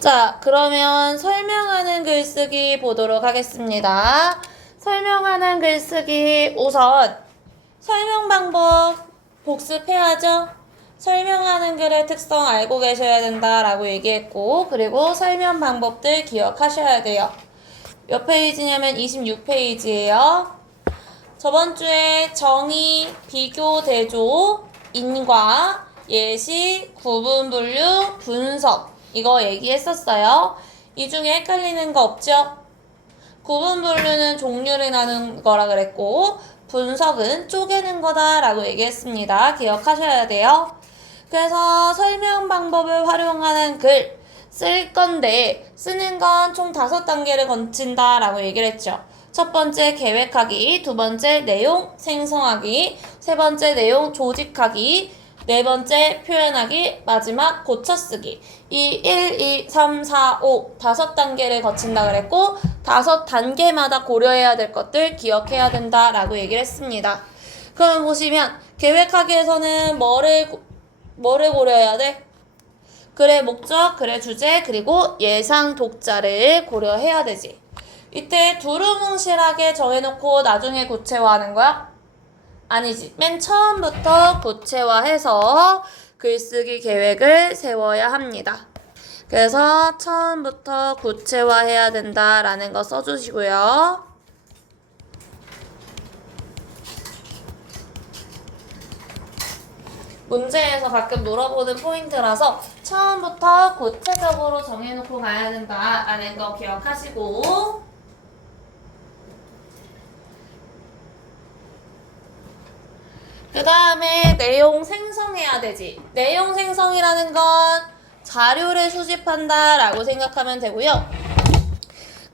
자, 그러면 설명하는 글쓰기 보도록 하겠습니다. 설명하는 글쓰기 우선 설명 방법 복습해야죠. 설명하는 글의 특성 알고 계셔야 된다라고 얘기했고, 그리고 설명 방법들 기억하셔야 돼요. 몇 페이지냐면 26페이지예요. 저번 주에 정의, 비교, 대조, 인과, 예시, 구분, 분류, 분석 이거 얘기했었어요. 이 중에 헷갈리는 거 없죠? 구분, 분류는 종류를 나눈 거라 그랬고 분석은 쪼개는 거다 라고 얘기했습니다. 기억하셔야 돼요. 그래서 설명 방법을 활용하는 글 쓸 건데 쓰는 건 총 5단계를 거친다 라고 얘기를 했죠. 첫 번째 계획하기, 두 번째 내용 생성하기, 세 번째 내용 조직하기, 네 번째 표현하기, 마지막 고쳐쓰기. 이 1, 2, 3, 4, 5 5단계를 거친다 그랬고 5단계마다 고려해야 될 것들 기억해야 된다라고 얘기를 했습니다. 그럼 보시면 계획하기에서는 뭐를 고려해야 돼? 글의 목적, 글의 주제, 그리고 예상 독자를 고려해야 되지. 이때 두루뭉실하게 정해놓고 나중에 구체화하는 거야? 아니지. 맨 처음부터 구체화해서 글쓰기 계획을 세워야 합니다. 그래서 처음부터 구체화해야 된다라는 거 써주시고요. 문제에서 가끔 물어보는 포인트라서 처음부터 구체적으로 정해놓고 가야 된다라는 거 기억하시고, 그 다음에 내용 생성해야 되지. 내용 생성이라는 건 자료를 수집한다라고 생각하면 되고요.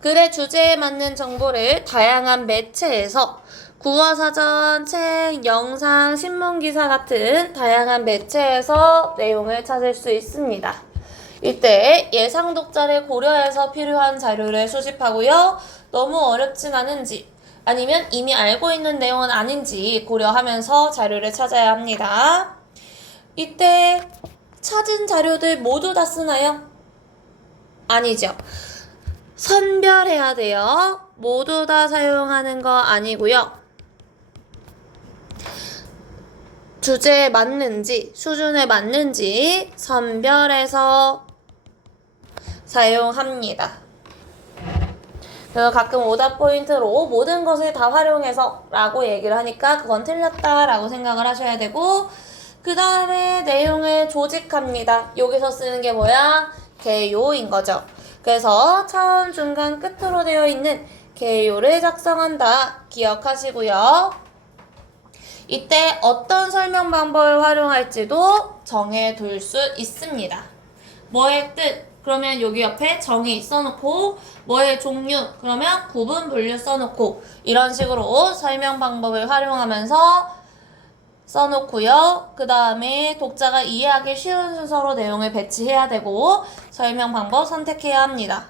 글의 주제에 맞는 정보를 다양한 매체에서 국어사전, 책, 영상, 신문기사 같은 다양한 매체에서 내용을 찾을 수 있습니다. 이때 예상 독자를 고려해서 필요한 자료를 수집하고요. 너무 어렵진 않은지 아니면 이미 알고 있는 내용은 아닌지 고려하면서 자료를 찾아야 합니다. 이때 찾은 자료들 모두 다 쓰나요? 아니죠. 선별해야 돼요. 모두 다 사용하는 거 아니고요. 주제에 맞는지, 수준에 맞는지 선별해서 사용합니다. 그래서 가끔 오답 포인트로 모든 것을 다 활용해서 라고 얘기를 하니까 그건 틀렸다 라고 생각을 하셔야 되고, 그 다음에 내용을 조직합니다. 여기서 쓰는 게 뭐야? 개요인 거죠. 그래서 처음, 중간, 끝으로 되어 있는 개요를 작성한다. 기억하시고요. 이때 어떤 설명 방법을 활용할지도 정해둘 수 있습니다. 뭐의 뜻? 그러면 여기 옆에 정의 써놓고, 뭐의 종류? 그러면 구분, 분류 써놓고, 이런 식으로 설명 방법을 활용하면서 써놓고요. 그 다음에 독자가 이해하기 쉬운 순서로 내용을 배치해야 되고, 설명 방법 선택해야 합니다.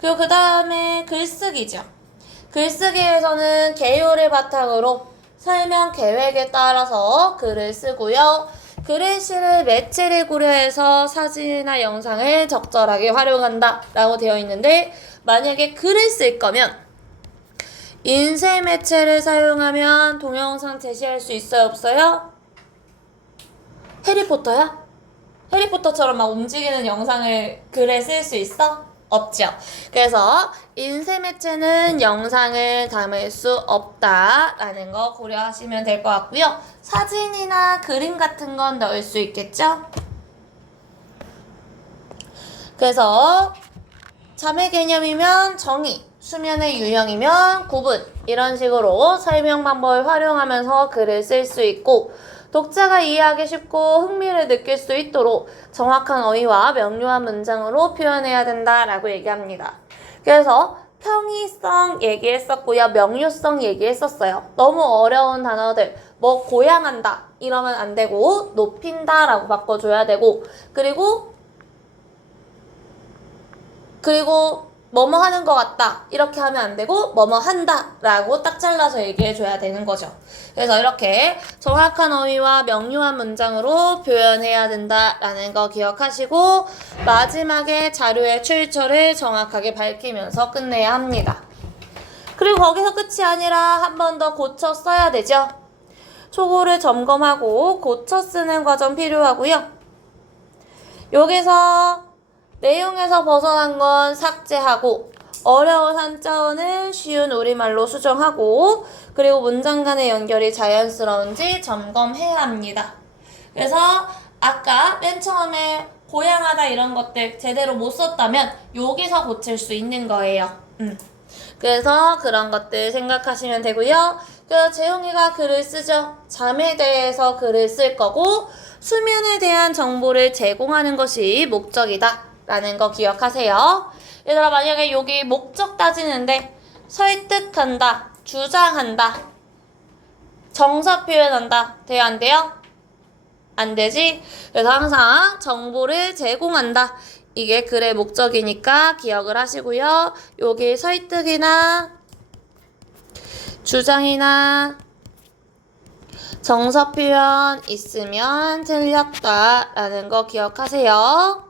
그리고 그 다음에 글쓰기죠. 글쓰기에서는 개요를 바탕으로 설명 계획에 따라서 글을 쓰고요. 글을 실을 매체를 고려해서 사진이나 영상을 적절하게 활용한다 라고 되어 있는데, 만약에 글을 쓸 거면 인쇄 매체를 사용하면 동영상 제시할 수 있어요, 없어요? 해리포터야? 해리포터처럼 막 움직이는 영상을 글에 쓸 수 있어? 없죠. 그래서 인쇄 매체는 영상을 담을 수 없다라는 거 고려하시면 될 것 같고요. 사진이나 그림 같은 건 넣을 수 있겠죠? 그래서 자매 개념이면 정의, 수면의 유형이면 구분, 이런 식으로 설명 방법을 활용하면서 글을 쓸 수 있고, 독자가 이해하기 쉽고 흥미를 느낄 수 있도록 정확한 어휘와 명료한 문장으로 표현해야 된다라고 얘기합니다. 그래서 평이성 얘기했었고요. 명료성 얘기했었어요. 너무 어려운 단어들, 뭐 고양한다 이러면 안 되고 높인다 라고 바꿔줘야 되고, 그리고 뭐뭐 하는 것 같다 이렇게 하면 안 되고 뭐뭐 한다 라고 딱 잘라서 얘기해 줘야 되는 거죠. 그래서 이렇게 정확한 어휘와 명료한 문장으로 표현해야 된다라는 거 기억하시고 마지막에 자료의 출처를 정확하게 밝히면서 끝내야 합니다. 그리고 거기서 끝이 아니라 한 번 더 고쳐 써야 되죠. 초고를 점검하고 고쳐 쓰는 과정 필요하고요. 여기서 내용에서 벗어난 건 삭제하고 어려운 한자어는 쉬운 우리말로 수정하고 그리고 문장 간의 연결이 자연스러운지 점검해야 합니다. 그래서 아까 맨 처음에 고양하다 이런 것들 제대로 못 썼다면 여기서 고칠 수 있는 거예요. 그래서 그런 것들 생각하시면 되고요. 그래서 재용이가 글을 쓰죠. 잠에 대해서 글을 쓸 거고 수면에 대한 정보를 제공하는 것이 목적이다 라는 거 기억하세요. 얘들아 만약에 여기 목적 따지는데 설득한다, 주장한다, 정서 표현한다 돼요 안 돼요? 안 되지? 그래서 항상 정보를 제공한다. 이게 글의 목적이니까 기억을 하시고요. 여기 설득이나 주장이나 정서 표현 있으면 틀렸다라는 거 기억하세요.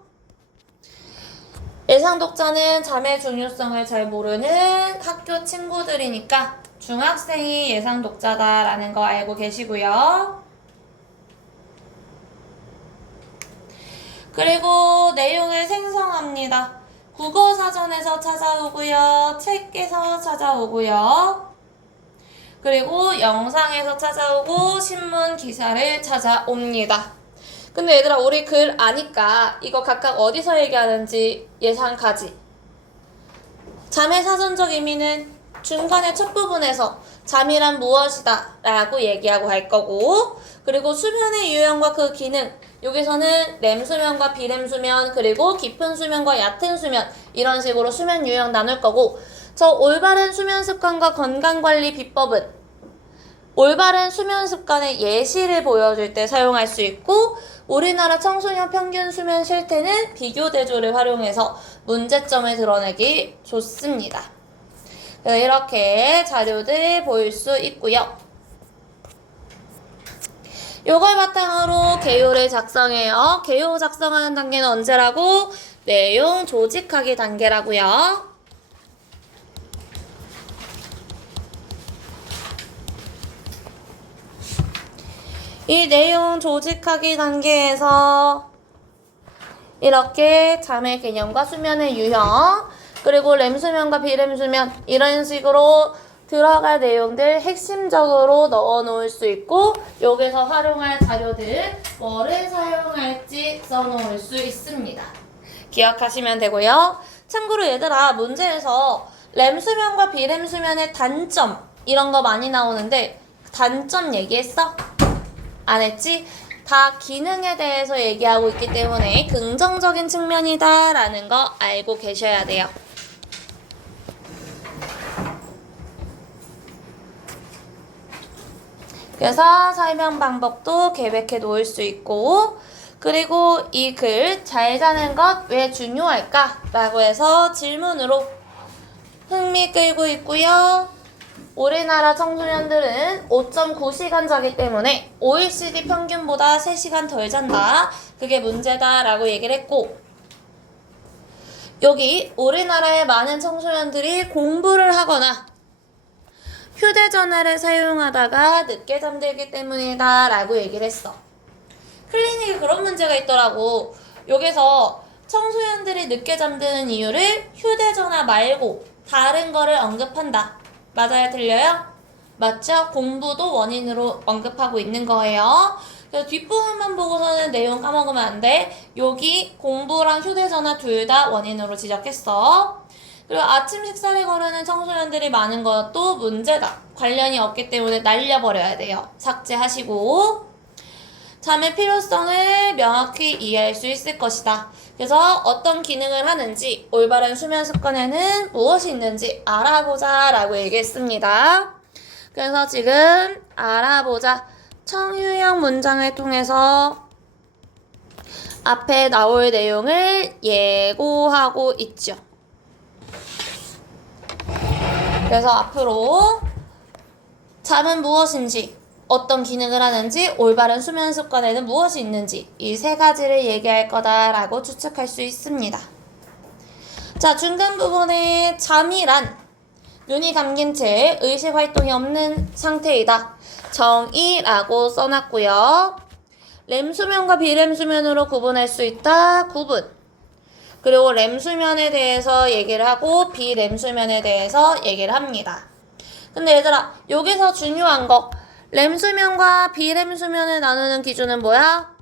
예상 독자는 잠의 중요성을 잘 모르는 학교 친구들이니까 중학생이 예상 독자다라는 거 알고 계시고요. 그리고 내용을 생성합니다. 국어사전에서 찾아오고요. 책에서 찾아오고요. 그리고 영상에서 찾아오고 신문 기사를 찾아옵니다. 근데 얘들아 우리 글 아니까 이거 각각 어디서 얘기하는지 예상 가지. 잠의 사전적 의미는 중간의 첫 부분에서 잠이란 무엇이다 라고 얘기하고 갈 거고 그리고 수면의 유형과 그 기능 여기서는 렘수면과 비렘수면 그리고 깊은 수면과 얕은 수면 이런 식으로 수면 유형 나눌 거고 저 올바른 수면 습관과 건강관리 비법은 올바른 수면 습관의 예시를 보여줄 때 사용할 수 있고 우리나라 청소년 평균 수면 실태는 비교 대조를 활용해서 문제점을 드러내기 좋습니다. 이렇게 자료들 보일 수 있고요. 요걸 바탕으로 개요를 작성해요. 개요 작성하는 단계는 언제라고? 내용 조직하기 단계라고요. 이 내용 조직하기 단계에서 이렇게 잠의 개념과 수면의 유형 그리고 렘수면과 비렘수면 이런 식으로 들어갈 내용들 핵심적으로 넣어 놓을 수 있고 여기서 활용할 자료들 뭐를 사용할지 써 놓을 수 있습니다. 기억하시면 되고요. 참고로 얘들아 문제에서 렘수면과 비렘수면의 단점 이런 거 많이 나오는데 단점 얘기했어? 안 했지? 다 기능에 대해서 얘기하고 있기 때문에 긍정적인 측면이다 라는 거 알고 계셔야 돼요. 그래서 설명 방법도 계획해 놓을 수 있고 그리고 이 글 잘 자는 것 왜 중요할까? 라고 해서 질문으로 흥미 끌고 있고요. 우리나라 청소년들은 5.9시간 자기 때문에 OECD 평균보다 3시간 덜 잔다. 그게 문제다 라고 얘기를 했고 여기 우리나라의 많은 청소년들이 공부를 하거나 휴대전화를 사용하다가 늦게 잠들기 때문이다 라고 얘기를 했어. 클리닉에 그런 문제가 있더라고. 여기서 청소년들이 늦게 잠드는 이유를 휴대전화 말고 다른 거를 언급한다. 맞아요? 틀려요? 맞죠? 공부도 원인으로 언급하고 있는 거예요. 그래서 뒷부분만 보고서는 내용 까먹으면 안 돼. 여기 공부랑 휴대전화 둘 다 원인으로 지적했어. 그리고 아침 식사를 거르는 청소년들이 많은 것도 문제다. 관련이 없기 때문에 날려버려야 돼요. 삭제하시고 잠의 필요성을 명확히 이해할 수 있을 것이다. 그래서 어떤 기능을 하는지 올바른 수면 습관에는 무엇이 있는지 알아보자 라고 얘기했습니다. 그래서 지금 알아보자 청유형 문장을 통해서 앞에 나올 내용을 예고하고 있죠. 그래서 앞으로 잠은 무엇인지, 어떤 기능을 하는지, 올바른 수면 습관에는 무엇이 있는지 이 세 가지를 얘기할 거다라고 추측할 수 있습니다. 자, 중간 부분에 잠이란 눈이 감긴 채 의식 활동이 없는 상태이다. 정의라고 써놨고요. 렘수면과 비렘수면으로 구분할 수 있다. 구분. 그리고 렘수면에 대해서 얘기를 하고 비렘수면에 대해서 얘기를 합니다. 근데 얘들아, 여기서 중요한 거, 렘수면과 비렘수면을 나누는 기준은 뭐야?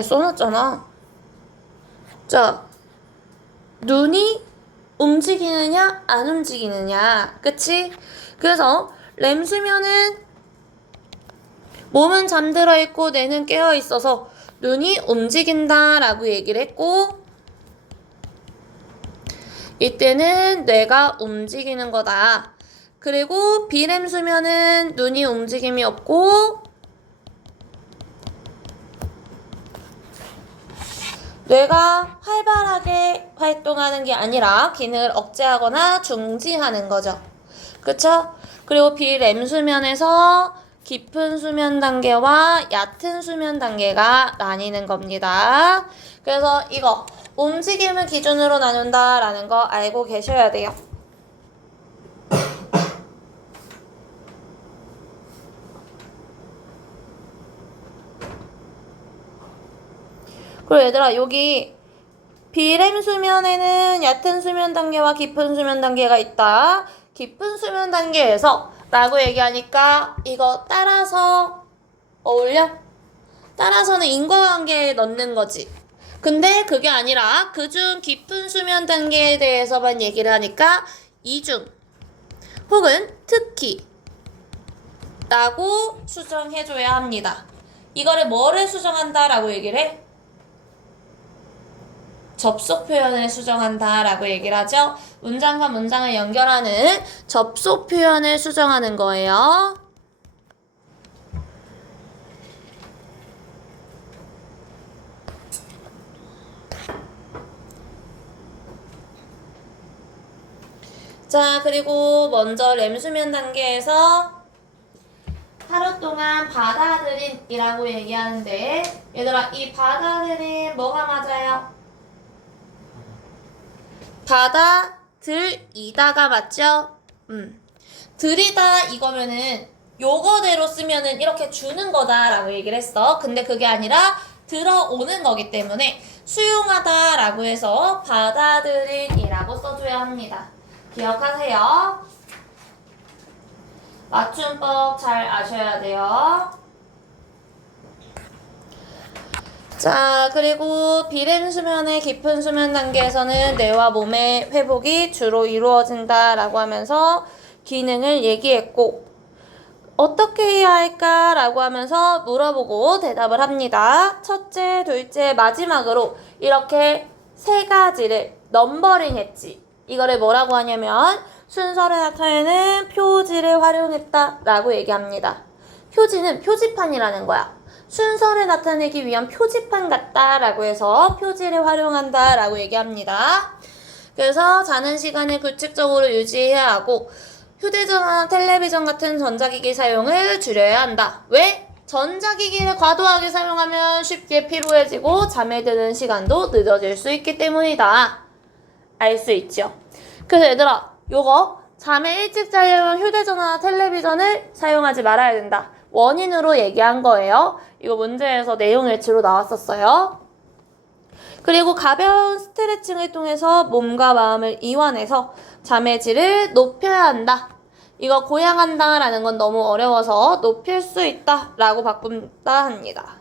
써놨잖아. 자, 눈이 움직이느냐 안 움직이느냐, 그치? 그래서 렘수면은 몸은 잠들어 있고 뇌는 깨어 있어서 눈이 움직인다 라고 얘기를 했고, 이때는 뇌가 움직이는 거다. 그리고 비렘수면은 눈이 움직임이 없고 뇌가 활발하게 활동하는 게 아니라 기능을 억제하거나 중지하는 거죠. 그쵸? 그리고 비렘수면에서 깊은 수면 단계와 얕은 수면 단계가 나뉘는 겁니다. 그래서 이거 움직임을 기준으로 나눈다라는 거 알고 계셔야 돼요. 그리고 얘들아, 여기 비렘 수면에는 얕은 수면 단계와 깊은 수면 단계가 있다. 깊은 수면 단계에서 라고 얘기하니까 이거 따라서 어울려? 따라서는 인과관계에 넣는 거지. 근데 그게 아니라 그중 깊은 수면 단계에 대해서만 얘기를 하니까 이중 혹은 특히 라고 수정해줘야 합니다. 이거를 뭐를 수정한다 라고 얘기를 해? 접속 표현을 수정한다 라고 얘기를 하죠. 문장과 문장을 연결하는 접속 표현을 수정하는 거예요. 자, 그리고 먼저 렘수면 단계에서 하루 동안 받아들인이라고 얘기하는데, 얘들아, 이 받아들인 뭐가 맞아요? 받아들이다가 맞죠? 들이다 이거면은 요거대로 쓰면은 이렇게 주는 거다라고 얘기를 했어. 근데 그게 아니라 들어오는 거기 때문에 수용하다라고 해서 받아들인이라고 써줘야 합니다. 기억하세요. 맞춤법 잘 아셔야 돼요. 자, 그리고 비렘 수면의 깊은 수면 단계에서는 뇌와 몸의 회복이 주로 이루어진다라고 하면서 기능을 얘기했고, 어떻게 해야 할까라고 하면서 물어보고 대답을 합니다. 첫째, 둘째, 마지막으로 이렇게 세 가지를 넘버링 했지. 이거를 뭐라고 하냐면 순서를 나타내는 표지를 활용했다라고 얘기합니다. 표지는 표지판이라는 거야. 순서를 나타내기 위한 표지판 같다라고 해서 표지를 활용한다라고 얘기합니다. 그래서 자는 시간을 규칙적으로 유지해야 하고 휴대전화, 텔레비전 같은 전자기기 사용을 줄여야 한다. 왜? 전자기기를 과도하게 사용하면 쉽게 피로해지고 잠에 드는 시간도 늦어질 수 있기 때문이다. 알 수 있죠? 그래서 얘들아, 요거 잠에 일찍 자려면 휴대전화나 텔레비전을 사용하지 말아야 된다. 원인으로 얘기한 거예요. 이거 문제에서 내용 일치로 나왔었어요. 그리고 가벼운 스트레칭을 통해서 몸과 마음을 이완해서 잠의 질을 높여야 한다. 이거 고양한다 라는 건 너무 어려워서 높일 수 있다 라고 바꾼다 합니다.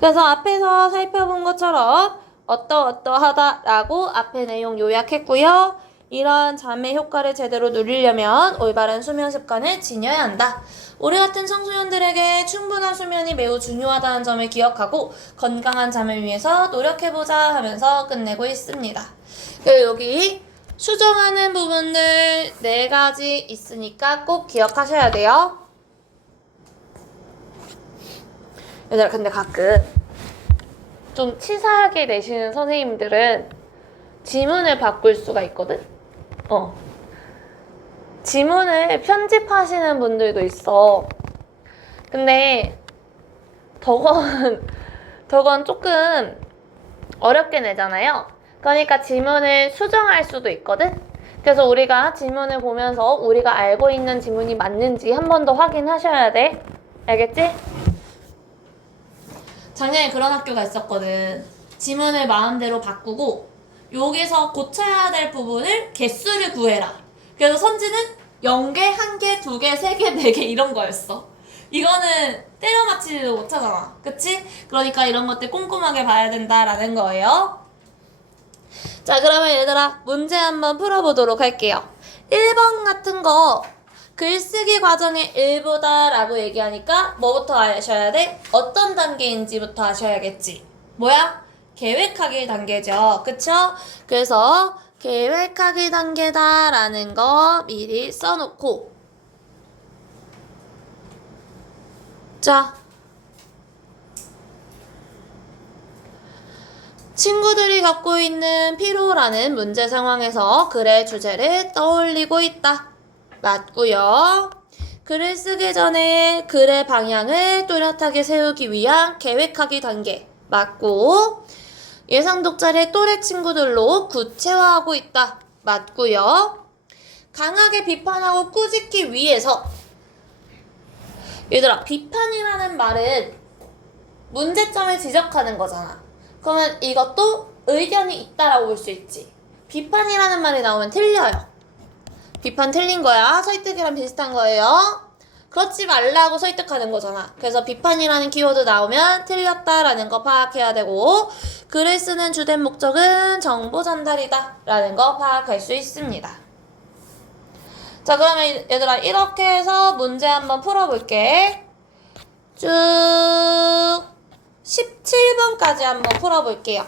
그래서 앞에서 살펴본 것처럼 어떠어떠하다 라고 앞에 내용 요약했고요. 이러한 잠의 효과를 제대로 누리려면 올바른 수면 습관을 지녀야 한다. 우리 같은 청소년들에게 충분한 수면이 매우 중요하다는 점을 기억하고 건강한 잠을 위해서 노력해보자 하면서 끝내고 있습니다. 그리고 여기 수정하는 부분들 4가지 있으니까 꼭 기억하셔야 돼요. 얘들아, 근데 가끔 좀 치사하게 내시는 선생님들은 지문을 바꿀 수가 있거든? 지문을 편집하시는 분들도 있어. 근데 저건 조금 어렵게 내잖아요. 그러니까 지문을 수정할 수도 있거든? 그래서 우리가 지문을 보면서 우리가 알고 있는 지문이 맞는지 한 번 더 확인하셔야 돼. 알겠지? 작년에 그런 학교가 있었거든. 지문을 마음대로 바꾸고 여기서 고쳐야 될 부분을 개수를 구해라. 그래서 선지는 0개, 1개, 2개, 3개, 4개 이런 거였어. 이거는 때려 맞히지도 못하잖아. 그치? 그러니까 이런 것들 꼼꼼하게 봐야 된다라는 거예요. 자, 그러면 얘들아 문제 한번 풀어보도록 할게요. 1번 같은 거 글쓰기 과정의 일부다라고 얘기하니까 뭐부터 아셔야 돼? 어떤 단계인지부터 아셔야겠지. 뭐야? 계획하기 단계죠. 그쵸? 그래서 계획하기 단계다라는 거 미리 써놓고 자, 친구들이 갖고 있는 피로라는 문제 상황에서 글의 주제를 떠올리고 있다. 맞고요. 글을 쓰기 전에 글의 방향을 뚜렷하게 세우기 위한 계획하기 단계. 맞고 예상 독자를 또래 친구들로 구체화하고 있다. 맞고요. 강하게 비판하고 꾸짖기 위해서 얘들아 비판이라는 말은 문제점을 지적하는 거잖아. 그러면 이것도 의견이 있다라고 볼 수 있지. 비판이라는 말이 나오면 틀려요. 비판 틀린 거야. 설득이랑 비슷한 거예요. 그렇지 말라고 설득하는 거잖아. 그래서 비판이라는 키워드 나오면 틀렸다라는 거 파악해야 되고 글을 쓰는 주된 목적은 정보 전달이다 라는 거 파악할 수 있습니다. 자, 그러면 얘들아 이렇게 해서 문제 한번 풀어볼게. 쭉 17번까지 한번 풀어볼게요.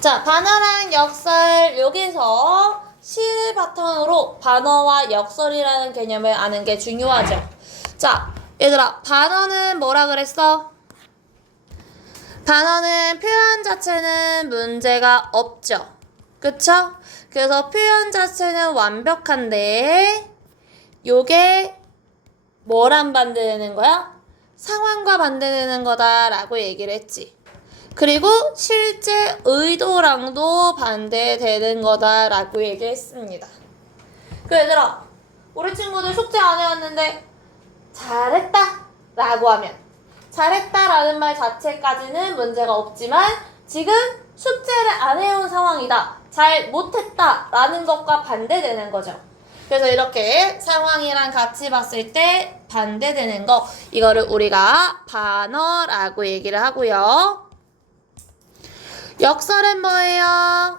자, 반어랑 역설 여기서 시를 바탕으로 반어와 역설이라는 개념을 아는 게 중요하죠. 자, 얘들아 반어는 뭐라 그랬어? 반어는 표현 자체는 문제가 없죠. 그쵸? 그래서 표현 자체는 완벽한데 요게 뭐랑 반대되는 거야? 상황과 반대되는 거다라고 얘기를 했지. 그리고 실제 의도랑도 반대되는 거다라고 얘기했습니다. 그 얘들아 우리 친구들 숙제 안 해왔는데 잘했다 라고 하면 잘했다라는 말 자체까지는 문제가 없지만 지금 숙제를 안 해온 상황이다. 잘 못했다 라는 것과 반대되는 거죠. 그래서 이렇게 상황이랑 같이 봤을 때 반대되는 거 이거를 우리가 반어라고 얘기를 하고요. 역설은 뭐예요?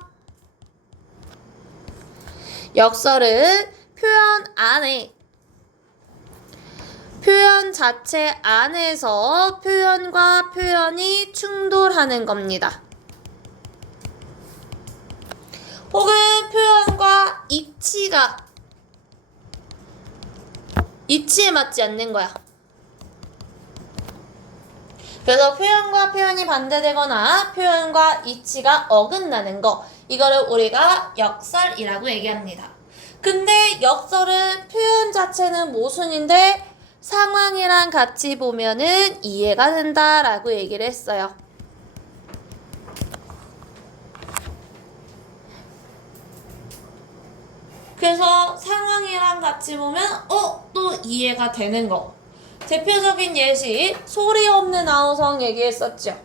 역설은 표현 안에 표현 자체 안에서 표현과 표현이 충돌하는 겁니다. 혹은 표현과 이치에 맞지 않는 거야. 그래서 표현과 표현이 반대되거나 표현과 이치가 어긋나는 거 이거를 우리가 역설이라고 얘기합니다. 근데 역설은 표현 자체는 모순인데 상황이랑 같이 보면은 이해가 된다라고 얘기를 했어요. 그래서 상황이랑 같이 보면 또 이해가 되는 거. 대표적인 예시 소리 없는 아우성 얘기했었죠.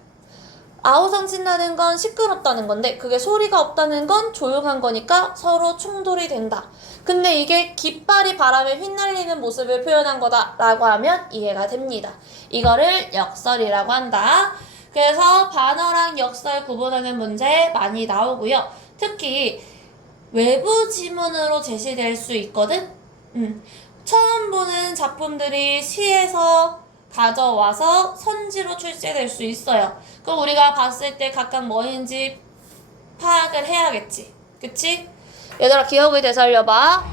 아우성 친다는 건 시끄럽다는 건데 그게 소리가 없다는 건 조용한 거니까 서로 충돌이 된다. 근데 이게 깃발이 바람에 휘날리는 모습을 표현한 거다라고 하면 이해가 됩니다. 이거를 역설이라고 한다. 그래서 반어랑 역설 구분하는 문제 많이 나오고요. 특히 외부 지문으로 제시될 수 있거든? 처음 보는 작품들이 시에서 가져와서 선지로 출제될 수 있어요. 그럼 우리가 봤을 때 각각 뭐인지 파악을 해야겠지. 그치? 얘들아 기억을 되살려봐.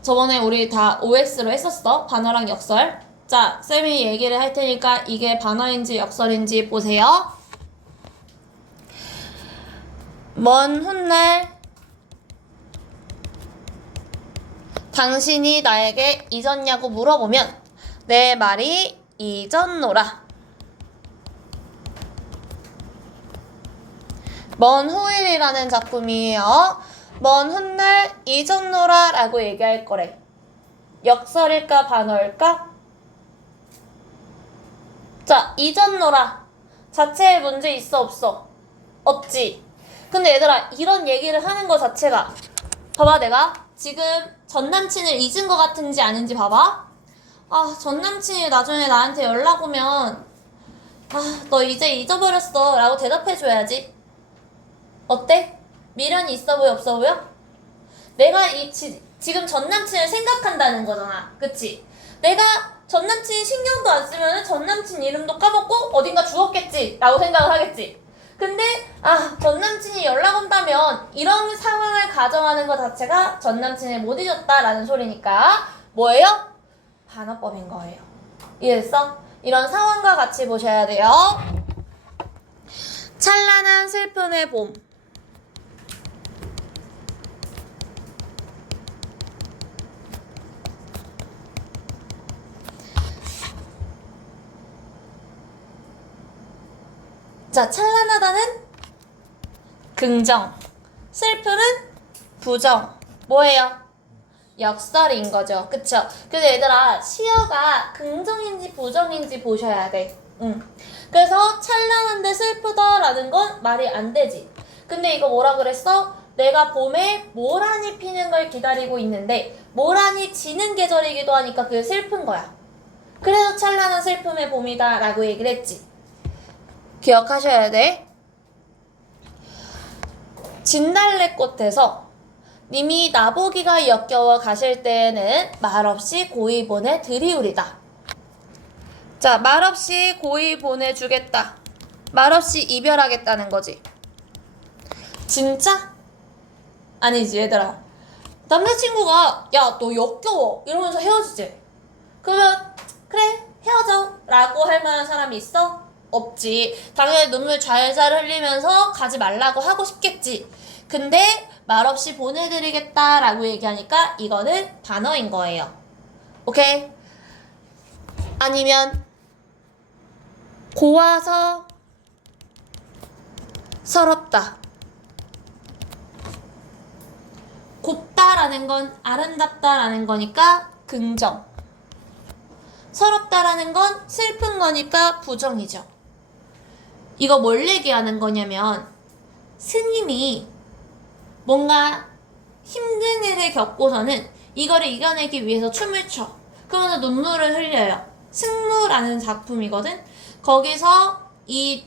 저번에 우리 다 OX로 했었어. 반어랑 역설. 자, 쌤이 얘기를 할 테니까 이게 반어인지 역설인지 보세요. 먼 훗날 당신이 나에게 잊었냐고 물어보면 내 말이 잊었노라. 먼 후일이라는 작품이에요. 먼 훗날 잊었노라 라고 얘기할 거래. 역설일까 반어일까? 자, 잊었노라 자체에 문제 있어 없어? 없지. 근데 얘들아, 이런 얘기를 하는 거 자체가, 봐봐, 내가 지금 전남친을 잊은 거 같은지 아닌지 봐봐. 아, 전남친이 나중에 나한테 연락 오면 너 이제 잊어버렸어 라고 대답해줘야지. 어때? 미련이 있어 보여 없어 보여? 내가 지금 전남친을 생각한다는 거잖아. 그치? 내가 전남친 신경도 안 쓰면 전남친 이름도 까먹고 어딘가 죽었겠지 라고 생각을 하겠지. 근데 전남친이 연락 온다면 이런 상황을 가정하는 것 자체가 전남친을 못 잊었다라는 소리니까 뭐예요? 반어법인 거예요. 이해했어? 이런 상황과 같이 보셔야 돼요. 찬란한 슬픔의 봄. 자, 찬란하다는 긍정, 슬픔은 부정. 뭐예요? 역설인 거죠. 그쵸? 그래서 얘들아, 시어가 긍정인지 부정인지 보셔야 돼. 그래서 찬란한데 슬프다라는 건 말이 안 되지. 근데 이거 뭐라 그랬어? 내가 봄에 모란이 피는 걸 기다리고 있는데 모란이 지는 계절이기도 하니까 그게 슬픈 거야. 그래서 찬란한 슬픔의 봄이다 라고 얘기를 했지. 기억하셔야 돼. 진달래꽃에서 님이 나보기가 역겨워 가실 때에는 말없이 고이 보내 드리우리다. 자, 말없이 고이 보내주겠다. 말없이 이별하겠다는 거지. 진짜? 아니지 얘들아. 남자친구가 야, 너 역겨워 이러면서 헤어지지. 그러면 그래 헤어져 라고 할 만한 사람이 있어? 없지. 당연히 눈물 잘잘 흘리면서 가지 말라고 하고 싶겠지. 근데 말없이 보내드리겠다 라고 얘기하니까 이거는 반어인 거예요. 오케이? 아니면 고와서 서럽다. 곱다라는 건 아름답다라는 거니까 긍정. 서럽다라는 건 슬픈 거니까 부정이죠. 이거 뭘 얘기하는 거냐면 스님이 뭔가 힘든 일을 겪고서는 이거를 이겨내기 위해서 춤을 춰. 그러면서 눈물을 흘려요. 승무라는 작품이거든. 거기서 이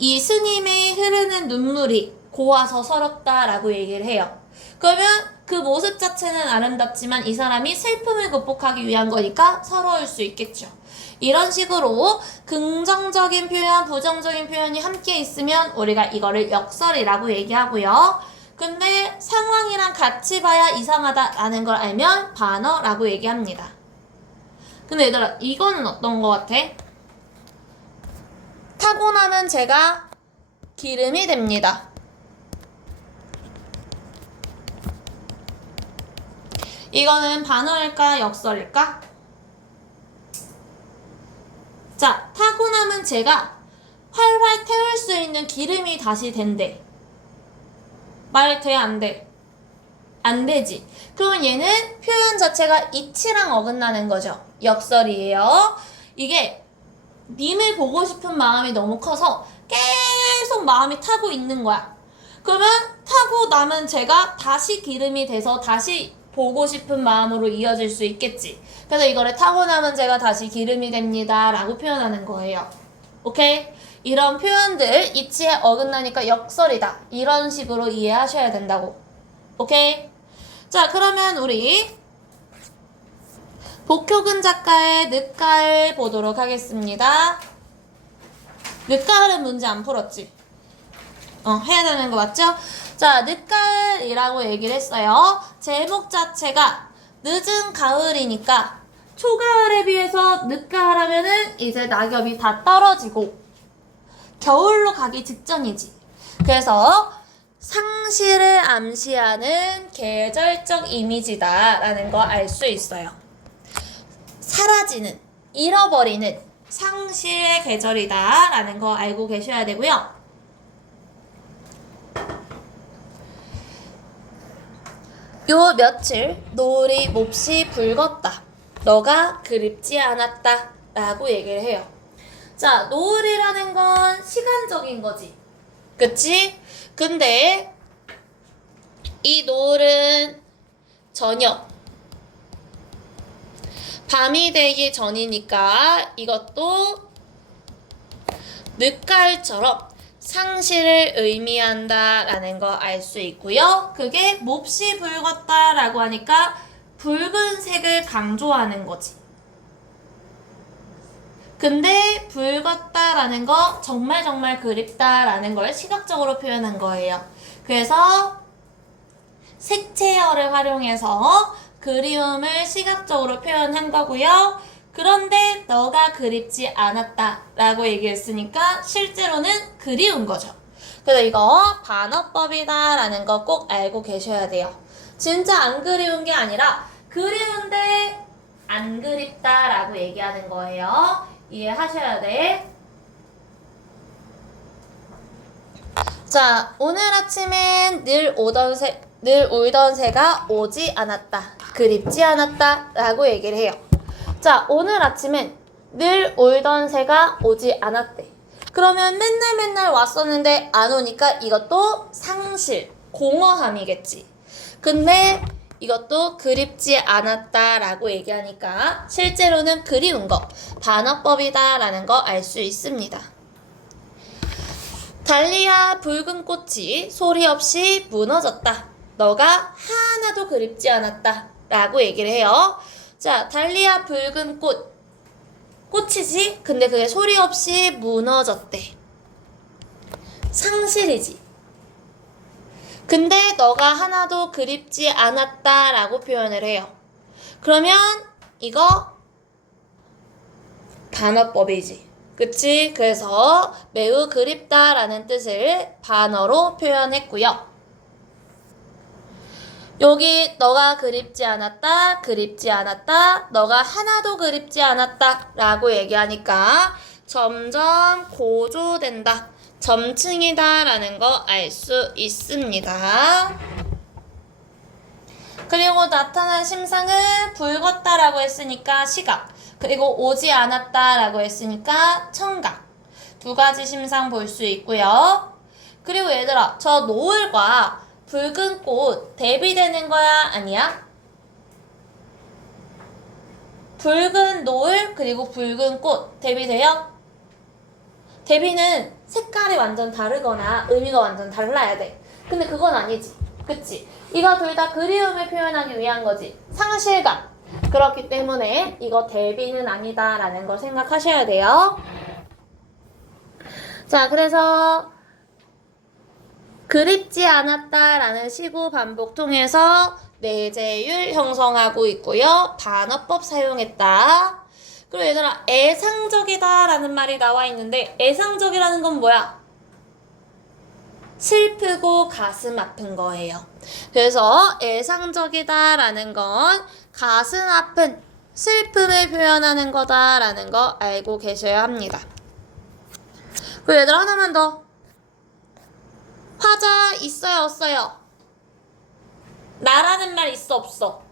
스님의 흐르는 눈물이 고와서 서럽다라고 얘기를 해요. 그러면 그 모습 자체는 아름답지만 이 사람이 슬픔을 극복하기 위한 거니까 서러울 수 있겠죠. 이런 식으로 긍정적인 표현, 부정적인 표현이 함께 있으면 우리가 이거를 역설이라고 얘기하고요. 근데 상황이랑 같이 봐야 이상하다라는 걸 알면 반어라고 얘기합니다. 근데 얘들아, 이거는 어떤 거 같아? 타고 나면 제가 기름이 됩니다. 이거는 반어일까 역설일까? 자, 타고 나면 제가 활활 태울 수 있는 기름이 다시 된대. 말 돼, 안 돼? 안 되지. 그러면 얘는 표현 자체가 이치랑 어긋나는 거죠. 역설이에요. 이게 님을 보고 싶은 마음이 너무 커서 계속 마음이 타고 있는 거야. 그러면 타고 나면 제가 다시 기름이 돼서 다시 보고 싶은 마음으로 이어질 수 있겠지. 그래서 이거를 타고 나면 제가 다시 기름이 됩니다 라고 표현하는 거예요. 오케이? 이런 표현들 이치에 어긋나니까 역설이다. 이런 식으로 이해하셔야 된다고. 오케이? 자, 그러면 우리 복효근 작가의 늦가을 보도록 하겠습니다. 늦가을은 문제 안 풀었지? 해야 되는 거 맞죠? 자, 늦가을이라고 얘기를 했어요. 제목 자체가 늦은 가을이니까 초가을에 비해서 늦가을하면은 이제 낙엽이 다 떨어지고 겨울로 가기 직전이지. 그래서 상실을 암시하는 계절적 이미지다라는 거 알 수 있어요. 사라지는, 잃어버리는 상실의 계절이다라는 거 알고 계셔야 되고요. 요 며칠 노을이 몹시 붉었다. 너가 그립지 않았다. 라고 얘기를 해요. 자, 노을이라는 건 시간적인 거지. 그치? 근데 이 노을은 저녁, 밤이 되기 전이니까 이것도 늦가을처럼 상실을 의미한다 라는 거 알 수 있고요. 그게 몹시 붉었다 라고 하니까 붉은색을 강조하는 거지. 근데 붉었다 라는 거 정말 그립다 라는 걸 시각적으로 표현한 거예요. 그래서 색채어를 활용해서 그리움을 시각적으로 표현한 거고요. 그런데 너가 그립지 않았다 라고 얘기했으니까 실제로는 그리운 거죠. 그래서 이거 반어법이다 라는 거 꼭 알고 계셔야 돼요. 진짜 안 그리운 게 아니라 그리운데 안 그립다 라고 얘기하는 거예요. 이해하셔야 돼. 자, 오늘 아침엔 늘 울던 새가 오지 않았다. 그립지 않았다 라고 얘기를 해요. 자, 오늘 아침엔 늘 울던 새가 오지 않았대. 그러면 맨날 왔었는데 안 오니까 이것도 상실, 공허함이겠지. 근데 이것도 그립지 않았다 라고 얘기하니까 실제로는 그리운 거, 반어법이다 라는 거 알 수 있습니다. 달리야 붉은 꽃이 소리 없이 무너졌다. 너가 하나도 그립지 않았다 라고 얘기를 해요. 자, 달리야 붉은 꽃이지? 근데 그게 소리 없이 무너졌대. 상실이지. 근데 너가 하나도 그립지 않았다 라고 표현을 해요. 그러면 이거 반어법이지. 그치? 그래서 매우 그립다 라는 뜻을 반어로 표현했고요. 여기 너가 그립지 않았다, 그립지 않았다, 너가 하나도 그립지 않았다 라고 얘기하니까 점점 고조된다, 점층이다 라는 거 알 수 있습니다. 그리고 나타난 심상은 붉었다 라고 했으니까 시각, 그리고 오지 않았다 라고 했으니까 청각, 두 가지 심상 볼 수 있고요. 그리고 얘들아, 저 노을과 붉은 꽃 대비되는 거야? 아니야? 붉은 노을 그리고 붉은 꽃 대비돼요? 대비는 색깔이 완전 다르거나 의미가 완전 달라야 돼. 근데 그건 아니지. 그치? 이거 둘 다 그리움을 표현하기 위한 거지. 상실감. 그렇기 때문에 이거 대비는 아니다 라는 걸 생각하셔야 돼요. 자, 그래서 그립지 않았다 라는 시구 반복 통해서 내재율 형성하고 있고요. 반어법 사용했다. 그리고 얘들아, 애상적이다 라는 말이 나와 있는데 애상적이라는 건 뭐야? 슬프고 가슴 아픈 거예요. 그래서 애상적이다 라는 건 가슴 아픈 슬픔을 표현하는 거다 라는 거 알고 계셔야 합니다. 그리고 얘들아, 하나만 더. 화자 있어요, 없어요? 나라는 말 있어, 없어?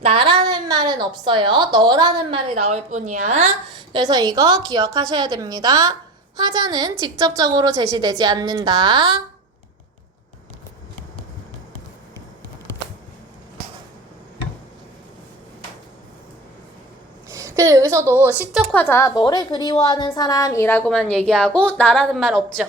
나라는 말은 없어요. 너라는 말이 나올 뿐이야. 그래서 이거 기억하셔야 됩니다. 화자는 직접적으로 제시되지 않는다. 그래서 여기서도 시적 화자, 너를 그리워하는 사람이라고만 얘기하고 나라는 말 없죠.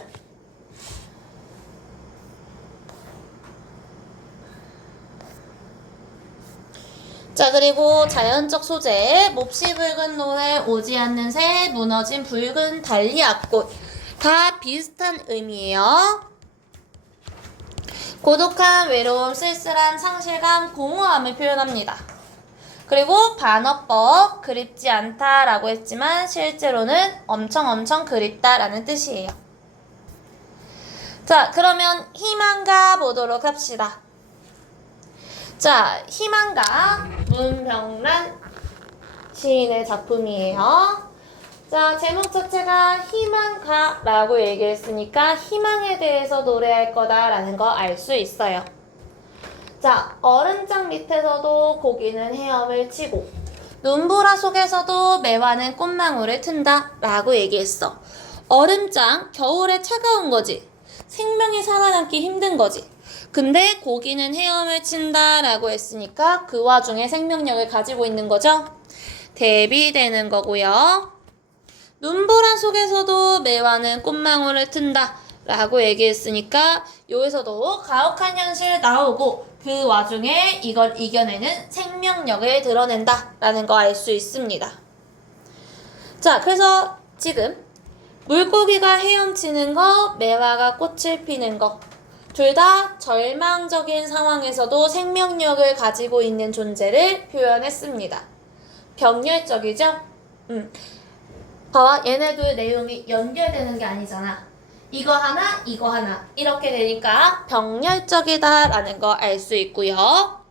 자, 그리고 자연적 소재, 몹시 붉은 노을, 오지 않는 새, 무너진 붉은 달리아꽃. 다 비슷한 의미예요. 고독함, 외로움, 쓸쓸함, 상실감, 공허함을 표현합니다. 그리고 반어법 그립지 않다라고 했지만 실제로는 엄청 그립다라는 뜻이에요. 자, 그러면 희망가 보도록 합시다. 자, 희망가 문병란 시인의 작품이에요. 자, 제목 자체가 희망가라고 얘기했으니까 희망에 대해서 노래할 거다라는 거 알 수 있어요. 자, 얼음장 밑에서도 고기는 헤엄을 치고 눈보라 속에서도 매화는 꽃망울을 튼다 라고 얘기했어. 얼음장, 겨울에 차가운 거지. 생명이 살아남기 힘든 거지. 근데 고기는 헤엄을 친다 라고 했으니까 그 와중에 생명력을 가지고 있는 거죠. 대비되는 거고요. 눈보라 속에서도 매화는 꽃망울을 튼다 라고 얘기했으니까 여기서도 가혹한 현실 나오고 그 와중에 이걸 이겨내는 생명력을 드러낸다 라는 거 알 수 있습니다. 자, 그래서 지금 물고기가 헤엄치는 거, 매화가 꽃을 피는 거 둘 다 절망적인 상황에서도 생명력을 가지고 있는 존재를 표현했습니다. 병렬적이죠? 봐봐, 얘네들 내용이 연결되는 게 아니잖아. 이거 하나, 이거 하나 이렇게 되니까 병렬적이다 라는 거 알 수 있고요.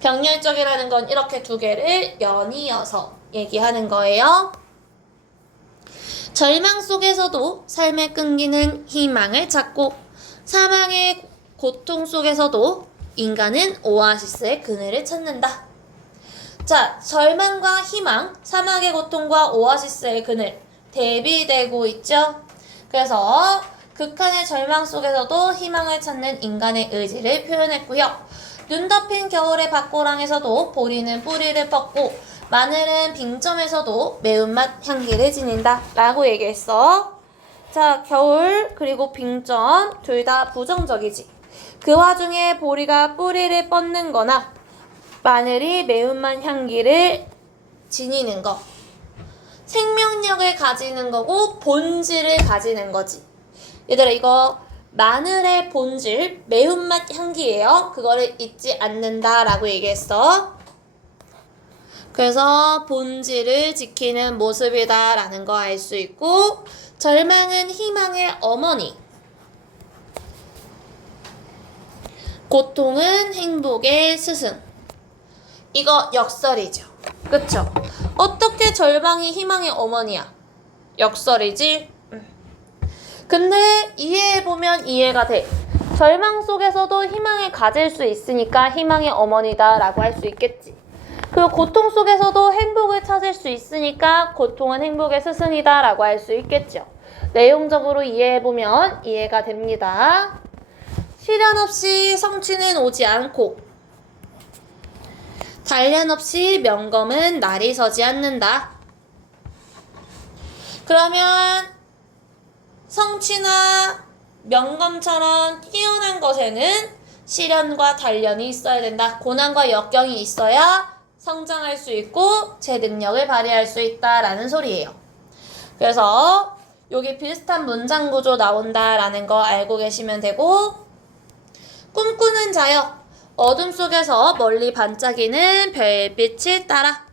병렬적이라는 건 이렇게 두 개를 연이어서 얘기하는 거예요. 절망 속에서도 삶에 끊기는 희망을 찾고 사망의 고통 속에서도 인간은 오아시스의 그늘을 찾는다. 자, 절망과 희망, 사막의 고통과 오아시스의 그늘 대비되고 있죠. 그래서 극한의 절망 속에서도 희망을 찾는 인간의 의지를 표현했고요. 눈 덮인 겨울의 밭고랑에서도 보리는 뿌리를 뻗고 마늘은 빙점에서도 매운맛 향기를 지닌다 라고 얘기했어. 자, 겨울 그리고 빙점 둘 다 부정적이지. 그 와중에 보리가 뿌리를 뻗는 거나 마늘이 매운맛 향기를 지니는 거. 생명력을 가지는 거고 본질을 가지는 거지. 얘들아, 이거 마늘의 본질 매운맛 향기예요. 그거를 잊지 않는다 라고 얘기했어. 그래서 본질을 지키는 모습이다 라는 거 알 수 있고, 절망은 희망의 어머니, 고통은 행복의 스승. 이거 역설이죠. 그쵸? 어떻게 절망이 희망의 어머니야? 역설이지? 근데 이해해보면 이해가 돼. 절망 속에서도 희망을 가질 수 있으니까 희망의 어머니다 라고 할 수 있겠지. 그리고 고통 속에서도 행복을 찾을 수 있으니까 고통은 행복의 스승이다 라고 할 수 있겠죠. 내용적으로 이해해보면 이해가 됩니다. 시련 없이 성취는 오지 않고 단련 없이 명검은 날이 서지 않는다. 그러면 성취나 명검처럼 뛰어난 것에는 시련과 단련이 있어야 된다. 고난과 역경이 있어야 성장할 수 있고 제 능력을 발휘할 수 있다라는 소리예요. 그래서 여기 비슷한 문장 구조 나온다라는 거 알고 계시면 되고, 꿈꾸는 자여 어둠 속에서 멀리 반짝이는 별빛을 따라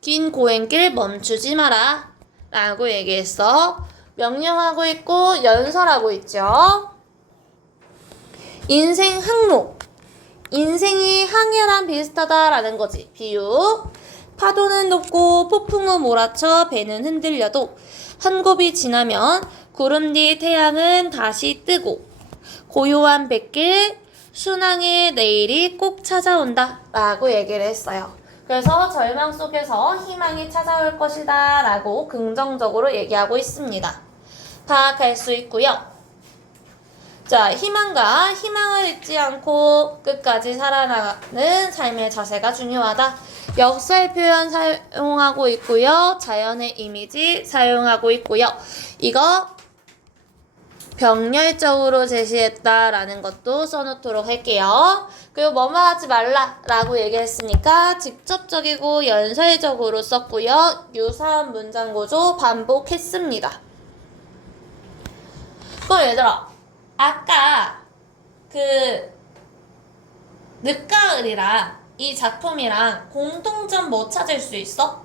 긴 고행길 멈추지 마라 라고 얘기했어. 명령하고 있고 연설하고 있죠. 인생 항로, 인생이 항해랑 비슷하다라는 거지. 비유, 파도는 높고 폭풍은 몰아쳐 배는 흔들려도 한 곱이 지나면 구름 뒤 태양은 다시 뜨고 고요한 뱃길 순항의 내일이 꼭 찾아온다 라고 얘기를 했어요. 그래서 절망 속에서 희망이 찾아올 것이다 라고 긍정적으로 얘기하고 있습니다. 파악할 수 있고요. 자, 희망을 잊지 않고 끝까지 살아나가는 삶의 자세가 중요하다. 역설 표현 사용하고 있고요. 자연의 이미지 사용하고 있고요. 이거 병렬적으로 제시했다라는 것도 써놓도록 할게요. 그리고 뭐뭐 하지 말라라고 얘기했으니까 직접적이고 연설적으로 썼고요. 유사한 문장 구조 반복했습니다. 그럼 얘들아, 아까 그 늦가을이랑 이 작품이랑 공통점 뭐 찾을 수 있어?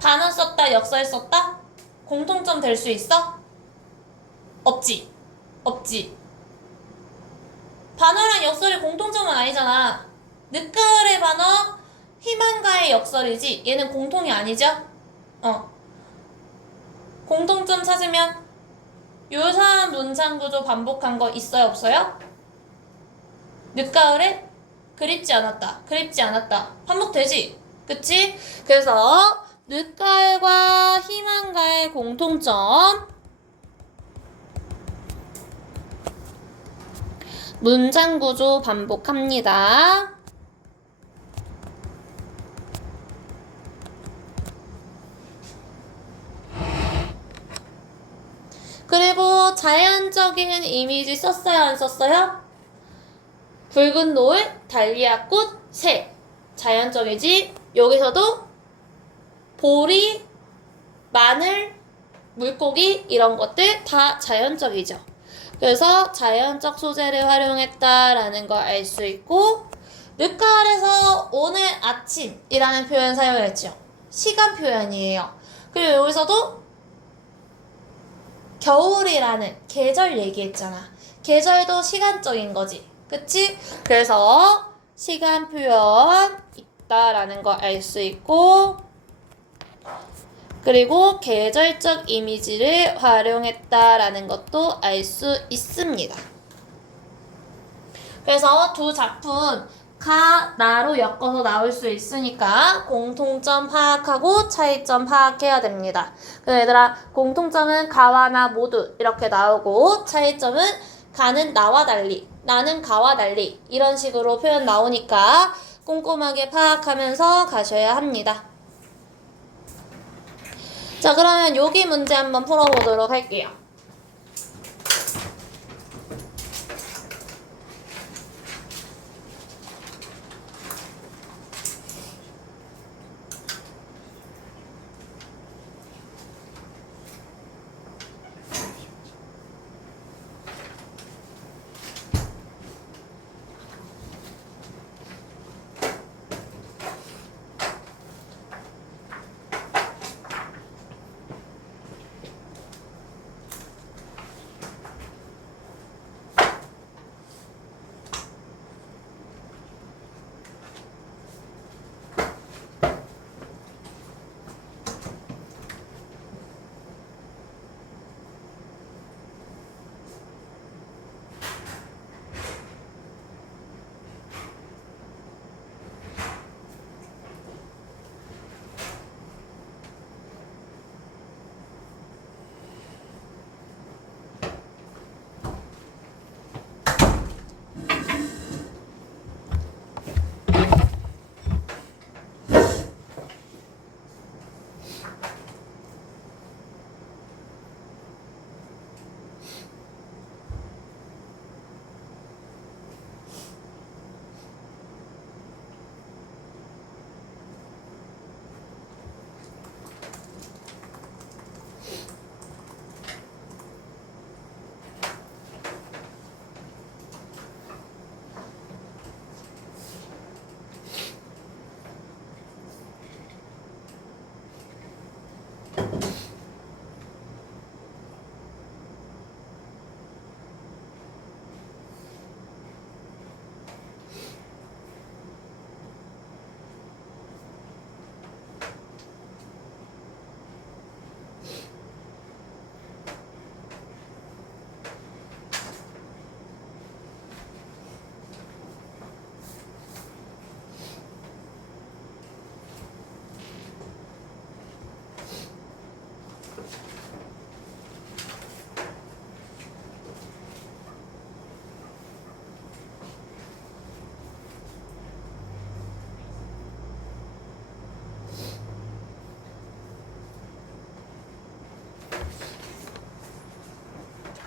반어 썼다, 역설 썼다? 공통점 될 수 있어? 없지. 없지. 반어랑 역설의 공통점은 아니잖아. 늦가을의 반어, 희망가의 역설이지. 얘는 공통이 아니죠? 공통점 찾으면 유사한 문장 구조 반복한 거 있어요, 없어요? 늦가을에 그립지 않았다. 그립지 않았다. 반복되지? 그치? 그래서 늦가을과 희망가의 공통점 문장 구조 반복합니다. 그리고 자연적인 이미지 썼어요, 안 썼어요? 붉은 노을, 달리아꽃, 새. 자연적이지? 여기서도 보리, 마늘, 물고기 이런 것들 다 자연적이죠. 그래서 자연적 소재를 활용했다라는 걸 알 수 있고, 늦가을에서 오늘 아침이라는 표현 사용했죠. 시간 표현이에요. 그리고 여기서도 겨울이라는 계절 얘기했잖아. 계절도 시간적인 거지. 그치? 그래서 시간 표현 있다라는 걸 알 수 있고, 그리고 계절적 이미지를 활용했다라는 것도 알 수 있습니다. 그래서 두 작품 가, 나로 엮어서 나올 수 있으니까 공통점 파악하고 차이점 파악해야 됩니다. 그래서 얘들아, 공통점은 가와 나 모두 이렇게 나오고, 차이점은 가는 나와 달리, 나는 가와 달리 이런 식으로 표현 나오니까 꼼꼼하게 파악하면서 가셔야 합니다. 자, 그러면 여기 문제 한번 풀어보도록 할게요.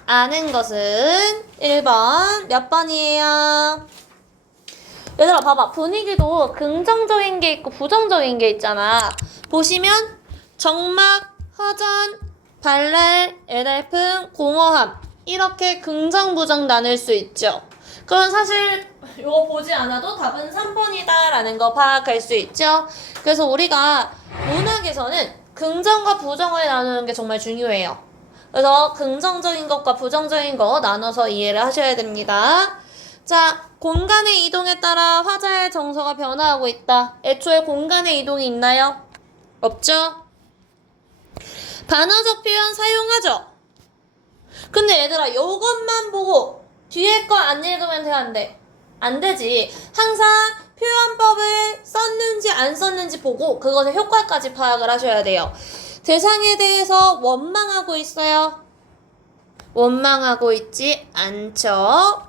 아는 것은 1번 몇 번이에요? 얘들아 봐봐, 분위기도 긍정적인 게 있고 부정적인 게 있잖아. 보시면 정막, 허전, 발랄, 애달픔, 공허함 이렇게 긍정 부정 나눌 수 있죠. 그럼 사실 이거 보지 않아도 답은 3번이다 라는 거 파악할 수 있죠. 그래서 우리가 문학에서는 긍정과 부정을 나누는 게 정말 중요해요. 그래서 긍정적인 것과 부정적인 거 나눠서 이해를 하셔야 됩니다. 자, 공간의 이동에 따라 화자의 정서가 변화하고 있다. 애초에 공간의 이동이 있나요? 없죠? 단어적 표현 사용하죠? 근데 얘들아, 요것만 보고 뒤에 거 안 읽으면 돼, 안 돼? 안 되지. 항상 표현법을 썼는지 안 썼는지 보고 그것의 효과까지 파악을 하셔야 돼요. 대상에 대해서 원망하고 있어요? 원망하고 있지 않죠?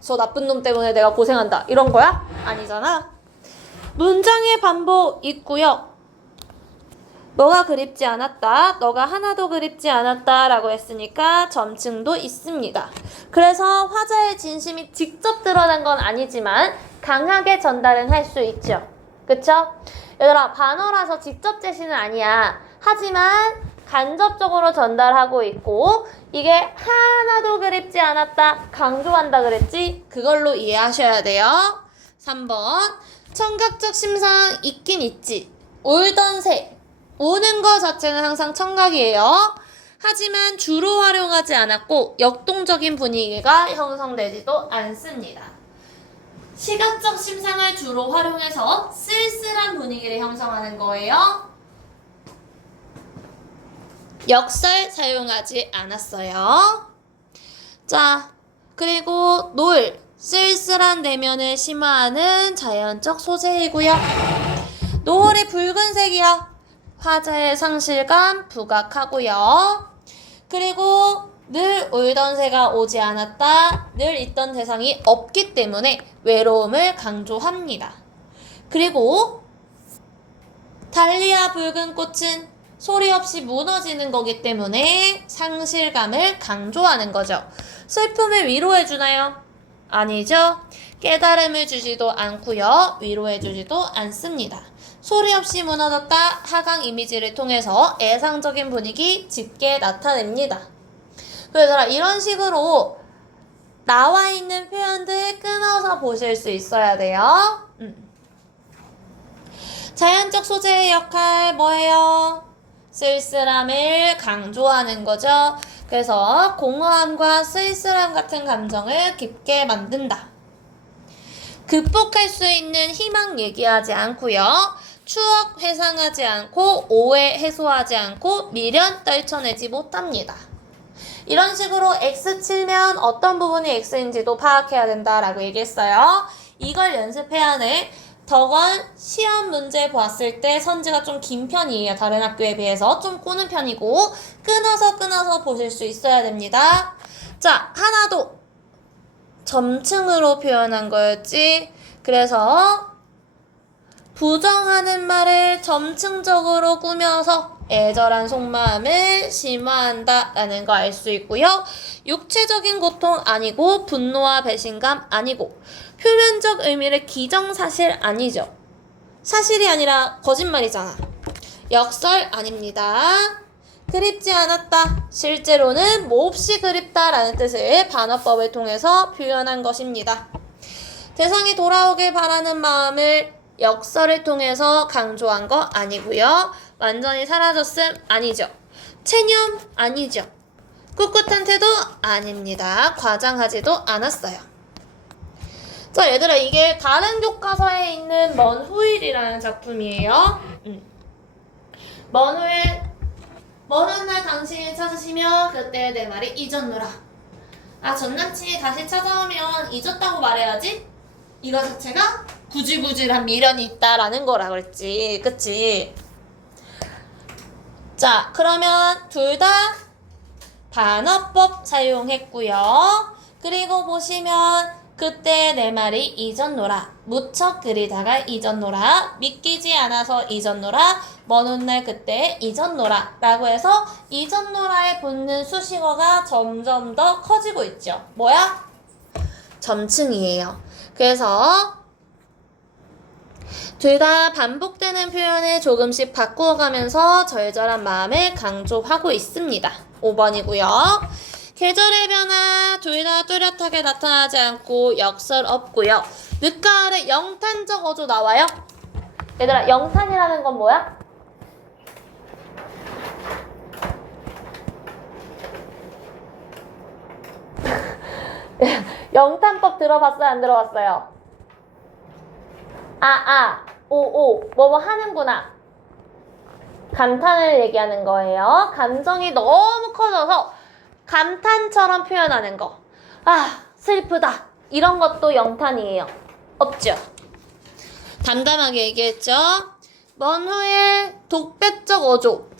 저 나쁜 놈 때문에 내가 고생한다. 이런 거야? 아니잖아. 문장의 반복 있고요. 너가 그립지 않았다. 너가 하나도 그립지 않았다. 라고 했으니까 점층도 있습니다. 그래서 화자의 진심이 직접 드러난 건 아니지만 강하게 전달은 할 수 있죠. 그쵸? 얘들아, 반어라서 직접 제시는 아니야. 하지만 간접적으로 전달하고 있고 이게 하나도 그립지 않았다. 강조한다 그랬지? 그걸로 이해하셔야 돼요. 3번. 청각적 심상 있긴 있지. 울던 새. 우는 거 자체는 항상 청각이에요. 하지만 주로 활용하지 않았고 역동적인 분위기가 형성되지도 않습니다. 시각적 심상을 주로 활용해서 쓸쓸한 분위기를 형성하는 거예요. 역설 사용하지 않았어요. 자, 그리고 노을, 쓸쓸한 내면을 심화하는 자연적 소재이고요. 노을이 붉은색이야. 화자의 상실감 부각하고요. 그리고 늘 울던 새가 오지 않았다. 늘 있던 대상이 없기 때문에 외로움을 강조합니다. 그리고 달리아 붉은 꽃은 소리 없이 무너지는 거기 때문에 상실감을 강조하는 거죠. 슬픔을 위로해주나요? 아니죠. 깨달음을 주지도 않고요. 위로해주지도 않습니다. 소리 없이 무너졌다. 하강 이미지를 통해서 애상적인 분위기 짙게 나타냅니다. 그래서 이런 식으로 나와 있는 표현들 끊어서 보실 수 있어야 돼요. 자연적 소재의 역할 뭐예요? 쓸쓸함을 강조하는 거죠. 그래서 공허함과 쓸쓸함 같은 감정을 깊게 만든다. 극복할 수 있는 희망 얘기하지 않고요. 추억 회상하지 않고 오해 해소하지 않고 미련 떨쳐내지 못합니다. 이런 식으로 X 치면 어떤 부분이 X인지도 파악해야 된다라고 얘기했어요. 이걸 연습해야 해. 덕원 시험 문제 봤을 때 선지가 좀 긴 편이에요. 다른 학교에 비해서 좀 꼬는 편이고 끊어서 보실 수 있어야 됩니다. 자, 하나도 점층으로 표현한 거였지. 그래서 부정하는 말을 점층적으로 꾸며서 애절한 속마음을 심화한다 라는 거 알 수 있고요. 육체적인 고통 아니고 분노와 배신감 아니고 표면적 의미를 기정사실 아니죠. 사실이 아니라 거짓말이잖아. 역설 아닙니다. 그립지 않았다. 실제로는 몹시 그립다라는 뜻을 반어법을 통해서 표현한 것입니다. 대상이 돌아오길 바라는 마음을 역설을 통해서 강조한 거 아니고요. 완전히 사라졌음 아니죠. 체념 아니죠. 꿋꿋한 태도 아닙니다. 과장하지도 않았어요. 자, 얘들아, 이게 다른 교과서에 있는 먼 후일이라는 작품이에요. 먼 후일, 먼 훗날 당신이 찾으시며 그때 내 말이 잊었노라. 아, 전남친이 다시 찾아오면 잊었다고 말해야지? 이거 자체가 구질구질한 미련이 있다라는 거라 그랬지. 그치? 자, 그러면 둘 다 반어법 사용했고요. 그리고 보시면 그때 내 말이 잊었노라. 무척 그리다가 잊었노라. 믿기지 않아서 잊었노라. 먼 훗날 그때 잊었노라. 라고 해서 잊었노라에 붙는 수식어가 점점 더 커지고 있죠. 뭐야? 점층이에요. 그래서 둘 다 반복되는 표현을 조금씩 바꾸어가면서 절절한 마음을 강조하고 있습니다. 5번이고요. 계절의 변화 둘 다 뚜렷하게 나타나지 않고 역설 없고요. 늦가을에 영탄적 어조 나와요? 얘들아, 영탄이라는 건 뭐야? 영탄법 들어봤어요? 안 들어봤어요? 뭐뭐 하는구나. 감탄을 얘기하는 거예요. 감정이 너무 커져서 감탄처럼 표현하는 거. 아, 슬프다. 이런 것도 영탄이에요. 없죠? 담담하게 얘기했죠? 먼 후에 독백적 어조.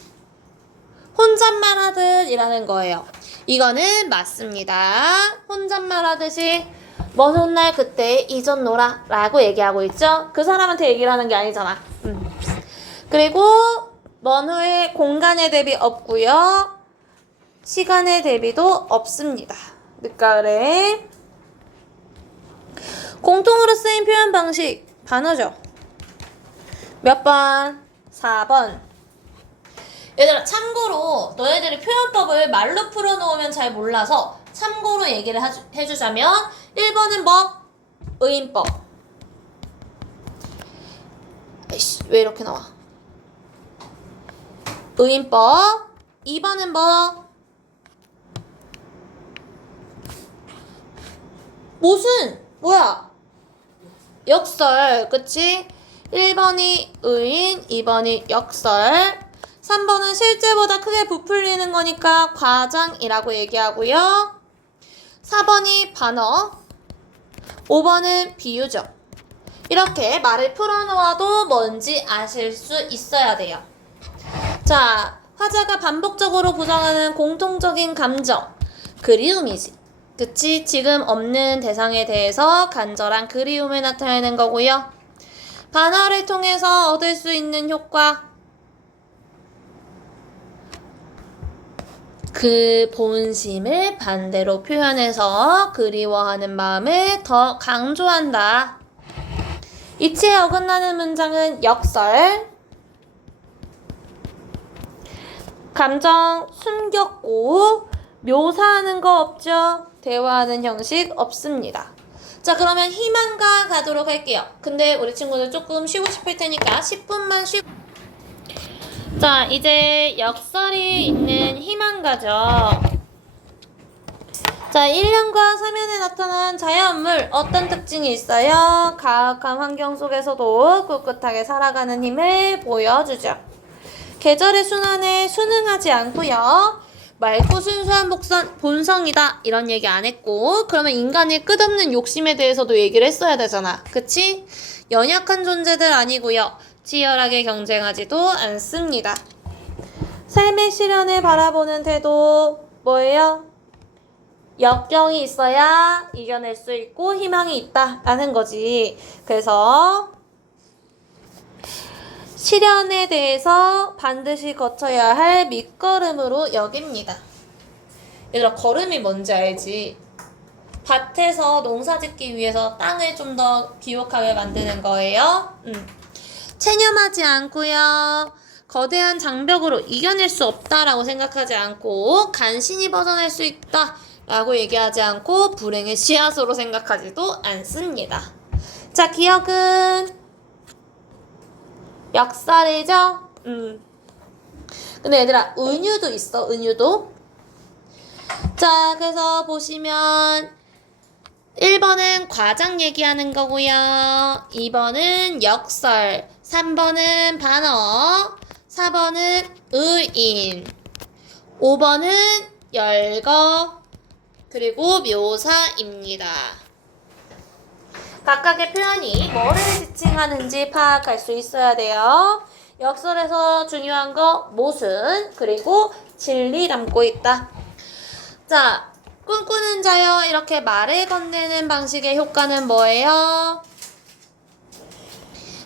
혼잣말 하듯이라는 거예요. 이거는 맞습니다. 혼잣말 하듯이 먼 훗날 그때 잊었노라 라고 얘기하고 있죠. 그 사람한테 얘기를 하는 게 아니잖아. 그리고 먼 후에 공간의 대비 없고요. 시간의 대비도 없습니다. 늦가을에 공통으로 쓰인 표현 방식 반어죠. 몇 번? 4번. 얘들아, 참고로 너희들이 표현법을 말로 풀어놓으면 잘 몰라서 참고로 얘기를 해주자면 1번은 뭐? 의인법. 에이씨, 왜 이렇게 나와? 의인법. 2번은 뭐? 뭐야? 역설, 그치? 1번이 의인, 2번이 역설. 3번은 실제보다 크게 부풀리는 거니까 과장이라고 얘기하고요. 4번이 반어, 5번은 비유죠. 이렇게 말을 풀어놓아도 뭔지 아실 수 있어야 돼요. 자, 화자가 반복적으로 부정하는 공통적인 감정, 그리움이지. 그치? 지금 없는 대상에 대해서 간절한 그리움을 나타내는 거고요. 반어를 통해서 얻을 수 있는 효과, 그 본심을 반대로 표현해서 그리워하는 마음을 더 강조한다. 이치에 어긋나는 문장은 역설. 감정 숨겼고 묘사하는 거 없죠? 대화하는 형식 없습니다. 자, 그러면 희망가 가도록 할게요. 근데 우리 친구들 조금 쉬고 싶을 테니까 10분만 쉬고. 자, 이제 역설이 있는 희망가죠. 자, 1년과 사면에 나타난 자연물 어떤 특징이 있어요? 가혹한 환경 속에서도 꿋꿋하게 살아가는 힘을 보여주죠. 계절의 순환에 순응하지 않고요. 맑고 순수한 본성이다 이런 얘기 안 했고, 그러면 인간의 끝없는 욕심에 대해서도 얘기를 했어야 되잖아. 그치? 연약한 존재들 아니고요. 치열하게 경쟁하지도 않습니다. 삶의 시련을 바라보는 태도 뭐예요? 역경이 있어야 이겨낼 수 있고 희망이 있다라는 거지. 그래서 시련에 대해서 반드시 거쳐야 할 밑거름으로 여깁니다. 얘들아, 걸음이 뭔지 알지? 밭에서 농사 짓기 위해서 땅을 좀 더 비옥하게 만드는 거예요. 체념하지 않고요. 거대한 장벽으로 이겨낼 수 없다라고 생각하지 않고 간신히 벗어날 수 있다라고 얘기하지 않고 불행의 씨앗으로 생각하지도 않습니다. 자, 기억은 역설이죠? 근데 얘들아, 은유도 있어, 은유도. 자, 그래서 보시면 1번은 과장 얘기하는 거고요. 2번은 역설, 3번은 반어, 4번은 의인, 5번은 열거, 그리고 묘사입니다. 각각의 표현이 뭐를 지칭하는지 파악할 수 있어야 돼요. 역설에서 중요한 거 모순, 그리고 진리 담고 있다. 자, 꿈꾸는 자여, 이렇게 말을 건네는 방식의 효과는 뭐예요?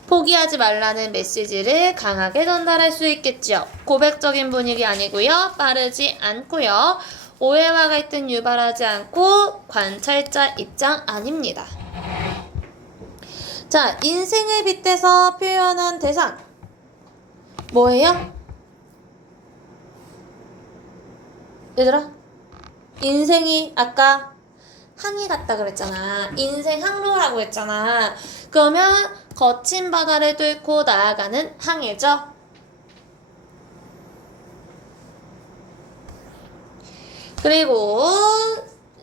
포기하지 말라는 메시지를 강하게 전달할 수 있겠죠. 고백적인 분위기 아니고요. 빠르지 않고요. 오해와 갈등 유발하지 않고 관찰자 입장 아닙니다. 자, 인생을 빗대서 표현한 대상 뭐예요? 얘들아? 인생이 아까 항해 같다 그랬잖아. 인생 항로라고 했잖아. 그러면 거친 바다를 뚫고 나아가는 항해죠. 그리고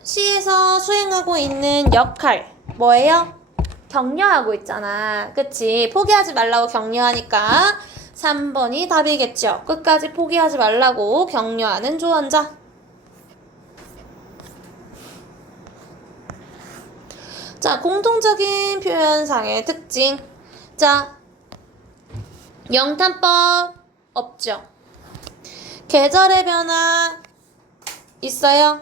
시에서 수행하고 있는 역할 뭐예요? 격려하고 있잖아. 그치? 포기하지 말라고 격려하니까 3번이 답이겠죠. 끝까지 포기하지 말라고 격려하는 조언자. 자, 공통적인 표현상의 특징. 자, 영탄법 없죠. 계절의 변화 있어요?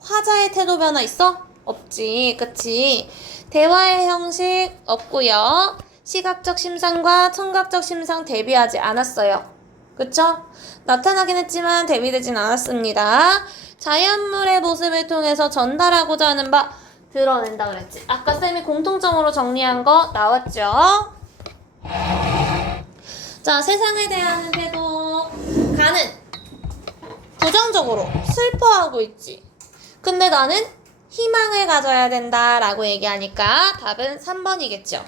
화자의 태도 변화 있어? 없지. 그치? 대화의 형식 없고요. 시각적 심상과 청각적 심상 대비하지 않았어요. 그쵸? 나타나긴 했지만 대비되진 않았습니다. 자연물의 모습을 통해서 전달하고자 하는 바 드러낸다 그랬지. 아까 쌤이 공통점으로 정리한 거 나왔죠? 자, 세상에 대한 태도. 가는 부정적으로 슬퍼하고 있지. 근데 나는 희망을 가져야 된다라고 얘기하니까 답은 3번이겠죠.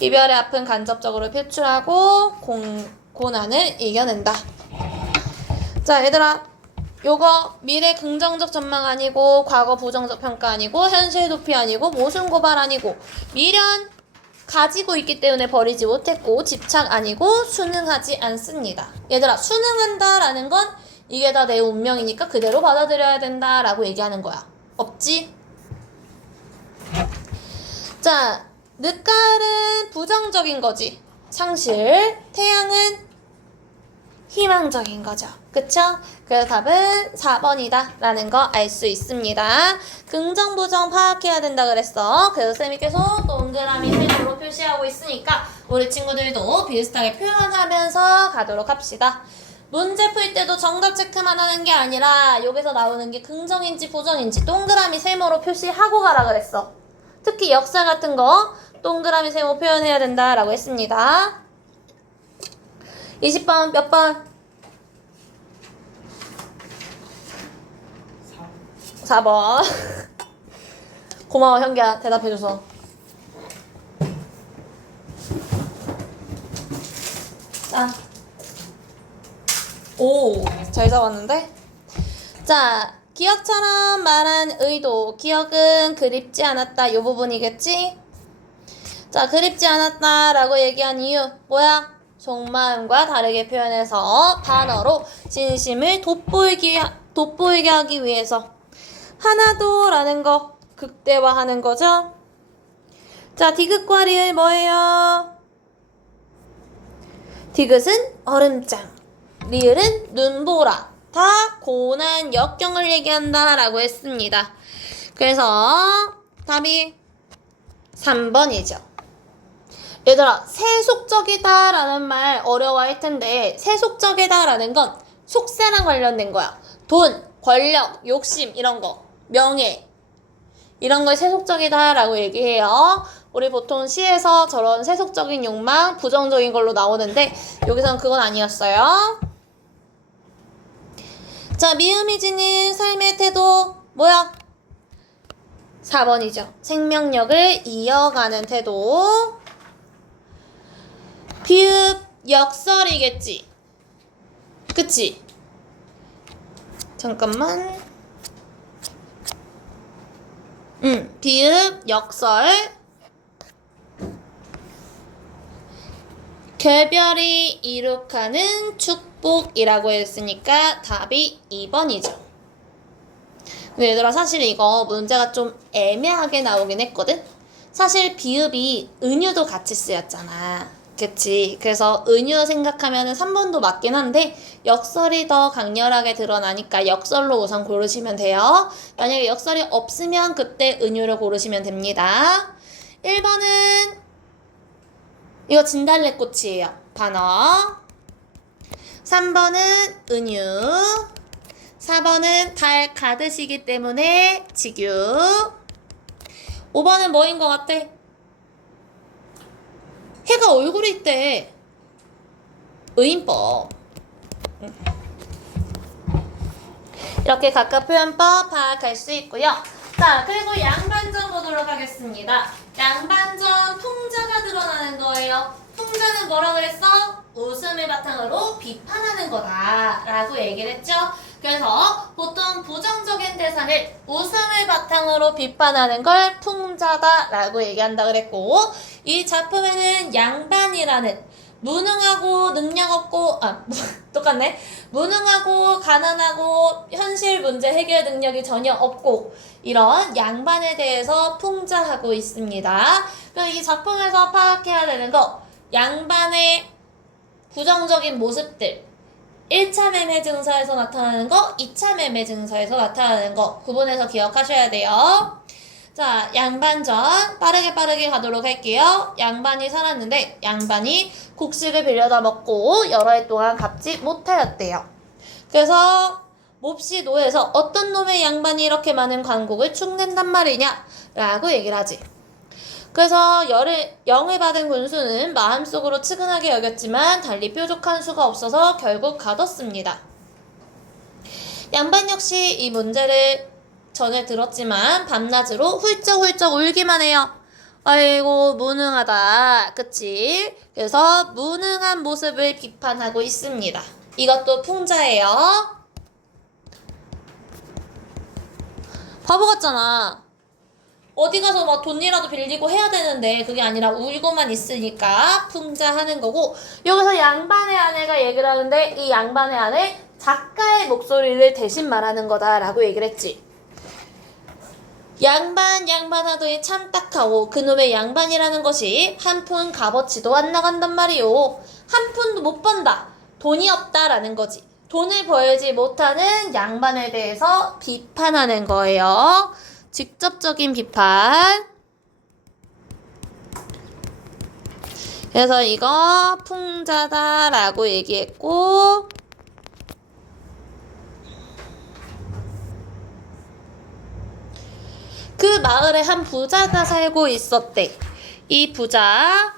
이별의 아픔 간접적으로 표출하고 고난을 이겨낸다. 자, 얘들아, 요거 미래 긍정적 전망 아니고 과거 부정적 평가 아니고 현실 도피 아니고 모순 고발 아니고 미련 가지고 있기 때문에 버리지 못했고 집착 아니고 순응하지 않습니다. 얘들아, 순응한다라는 건 이게 다 내 운명이니까 그대로 받아들여야 된다라고 얘기하는 거야. 없지? 자, 늦가을은 부정적인 거지. 상실. 태양은 희망적인 거죠. 그쵸? 그래서 답은 4번이다 라는 거 알 수 있습니다. 긍정 부정 파악해야 된다 그랬어. 그래서 쌤이 계속 동그라미 색으로 표시하고 있으니까 우리 친구들도 비슷하게 표현하면서 가도록 합시다. 문제 풀 때도 정답 체크만 하는 게 아니라 여기서 나오는 게 긍정인지 부정인지 동그라미 세모로 표시하고 가라 그랬어. 특히 역사 같은 거 동그라미 세모 표현해야 된다라고 했습니다. 20번 몇 번? 4번. 고마워 현기야 대답해줘서. 자, 오, 잘 잡았는데? 자, 기억처럼 말한 의도. 기억은 그립지 않았다 이 부분이겠지? 자, 그립지 않았다 라고 얘기한 이유 뭐야? 속마음과 다르게 표현해서 단어로 진심을 돋보이게 하기 위해서 하나도 라는 거 극대화하는 거죠. 자, 디귿과 리을 뭐예요? 디귿은 얼음장, 리을은 눈보라. 다 고난 역경을 얘기한다 라고 했습니다. 그래서 답이 3번이죠. 얘들아, 세속적이다 라는 말 어려워할 텐데 세속적이다 라는 건 속세랑 관련된 거야. 돈, 권력, 욕심 이런 거, 명예 이런 걸 세속적이다 라고 얘기해요. 우리 보통 시에서 저런 세속적인 욕망, 부정적인 걸로 나오는데 여기서는 그건 아니었어요. 자, 미음이 지닌 삶의 태도 뭐야? 4번이죠. 생명력을 이어가는 태도. 비읍 역설이겠지. 그치? 잠깐만. 비읍 역설. 결별이 이룩하는 축복이라고 했으니까 답이 2번이죠. 근데 얘들아, 사실 이거 문제가 좀 애매하게 나오긴 했거든? 사실 비읍이 은유도 같이 쓰였잖아. 그치? 그래서 은유 생각하면은 3번도 맞긴 한데 역설이 더 강렬하게 드러나니까 역설로 우선 고르시면 돼요. 만약에 역설이 없으면 그때 은유를 고르시면 됩니다. 1번은 이거 진달래꽃이에요. 반어. 3번은 은유. 4번은 달 가듯이기 때문에 직유. 5번은 뭐인 것 같아? 해가 얼굴이 있대. 의인법. 이렇게 각각 표현법 파악할 수 있고요. 자, 그리고 양반전 보도록 하겠습니다. 양반전 풍자가 드러나는 거예요. 풍자는 뭐라 그랬어? 웃음을 바탕으로 비판하는 거다라고 얘기를 했죠. 그래서 보통 부정적인 대상을 웃음을 바탕으로 비판하는 걸 풍자다라고 얘기한다 그랬고, 이 작품에는 양반이라는 무능하고 능력 없고 똑같네. 무능하고 가난하고 현실 문제 해결 능력이 전혀 없고 이런 양반에 대해서 풍자하고 있습니다. 그럼 이 작품에서 파악해야 되는 거, 양반의 부정적인 모습들, 1차 매매 증서에서 나타나는 거, 2차 매매 증서에서 나타나는 거 구분해서 기억하셔야 돼요. 자, 양반전 빠르게 가도록 할게요. 양반이 살았는데 양반이 곡식을 빌려다 먹고 여러 해 동안 갚지 못하였대요. 그래서 몹시 노해서 어떤 놈의 양반이 이렇게 많은 관곡을 축낸단 말이냐 라고 얘기를 하지. 그래서 영을 받은 군수는 마음속으로 측은하게 여겼지만 달리 뾰족한 수가 없어서 결국 가뒀습니다. 양반 역시 이 문제를 전에 들었지만 밤낮으로 훌쩍훌쩍 울기만 해요. 아이고 무능하다. 그치? 그래서 무능한 모습을 비판하고 있습니다. 이것도 풍자예요. 바보 같잖아. 어디 가서 막 돈이라도 빌리고 해야 되는데 그게 아니라 울고만 있으니까 풍자하는 거고, 여기서 양반의 아내가 얘기를 하는데 이 양반의 아내 작가의 목소리를 대신 말하는 거다라고 얘기를 했지. 양반하더니 참 딱하고 그놈의 양반이라는 것이 한 푼 값어치도 안 나간단 말이오. 한 푼도 못 번다. 돈이 없다라는 거지. 돈을 벌지 못하는 양반에 대해서 비판하는 거예요. 직접적인 비판. 그래서 이거 풍자다라고 얘기했고, 그 마을에 한 부자가 살고 있었대. 이 부자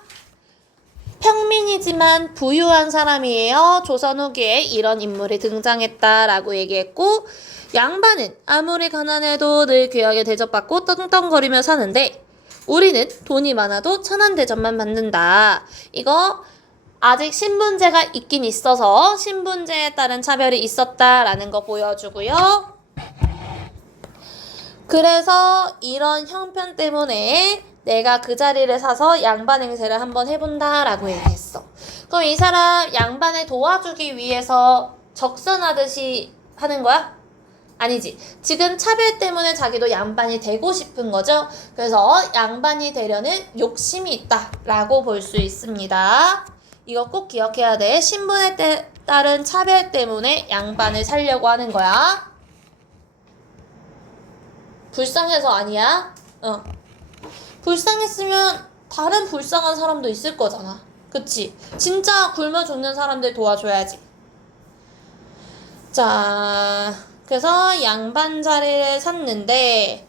평민이지만 부유한 사람이에요. 조선 후기에 이런 인물이 등장했다라고 얘기했고, 양반은 아무리 가난해도 늘 귀하게 대접받고 떵떵거리며 사는데 우리는 돈이 많아도 천한 대접만 받는다. 이거 아직 신분제가 있긴 있어서 신분제에 따른 차별이 있었다라는 거 보여주고요. 그래서 이런 형편 때문에 내가 그 자리를 사서 양반 행세를 한번 해본다라고 얘기했어. 그럼 이 사람 양반을 도와주기 위해서 적선하듯이 하는 거야? 아니지. 지금 차별 때문에 자기도 양반이 되고 싶은 거죠. 그래서 양반이 되려는 욕심이 있다라고 볼 수 있습니다. 이거 꼭 기억해야 돼. 신분에 따른 차별 때문에 양반을 살려고 하는 거야. 불쌍해서 아니야. 불쌍했으면 다른 불쌍한 사람도 있을 거잖아. 그치? 진짜 굶어 죽는 사람들 도와줘야지. 자, 그래서 양반 자리를 샀는데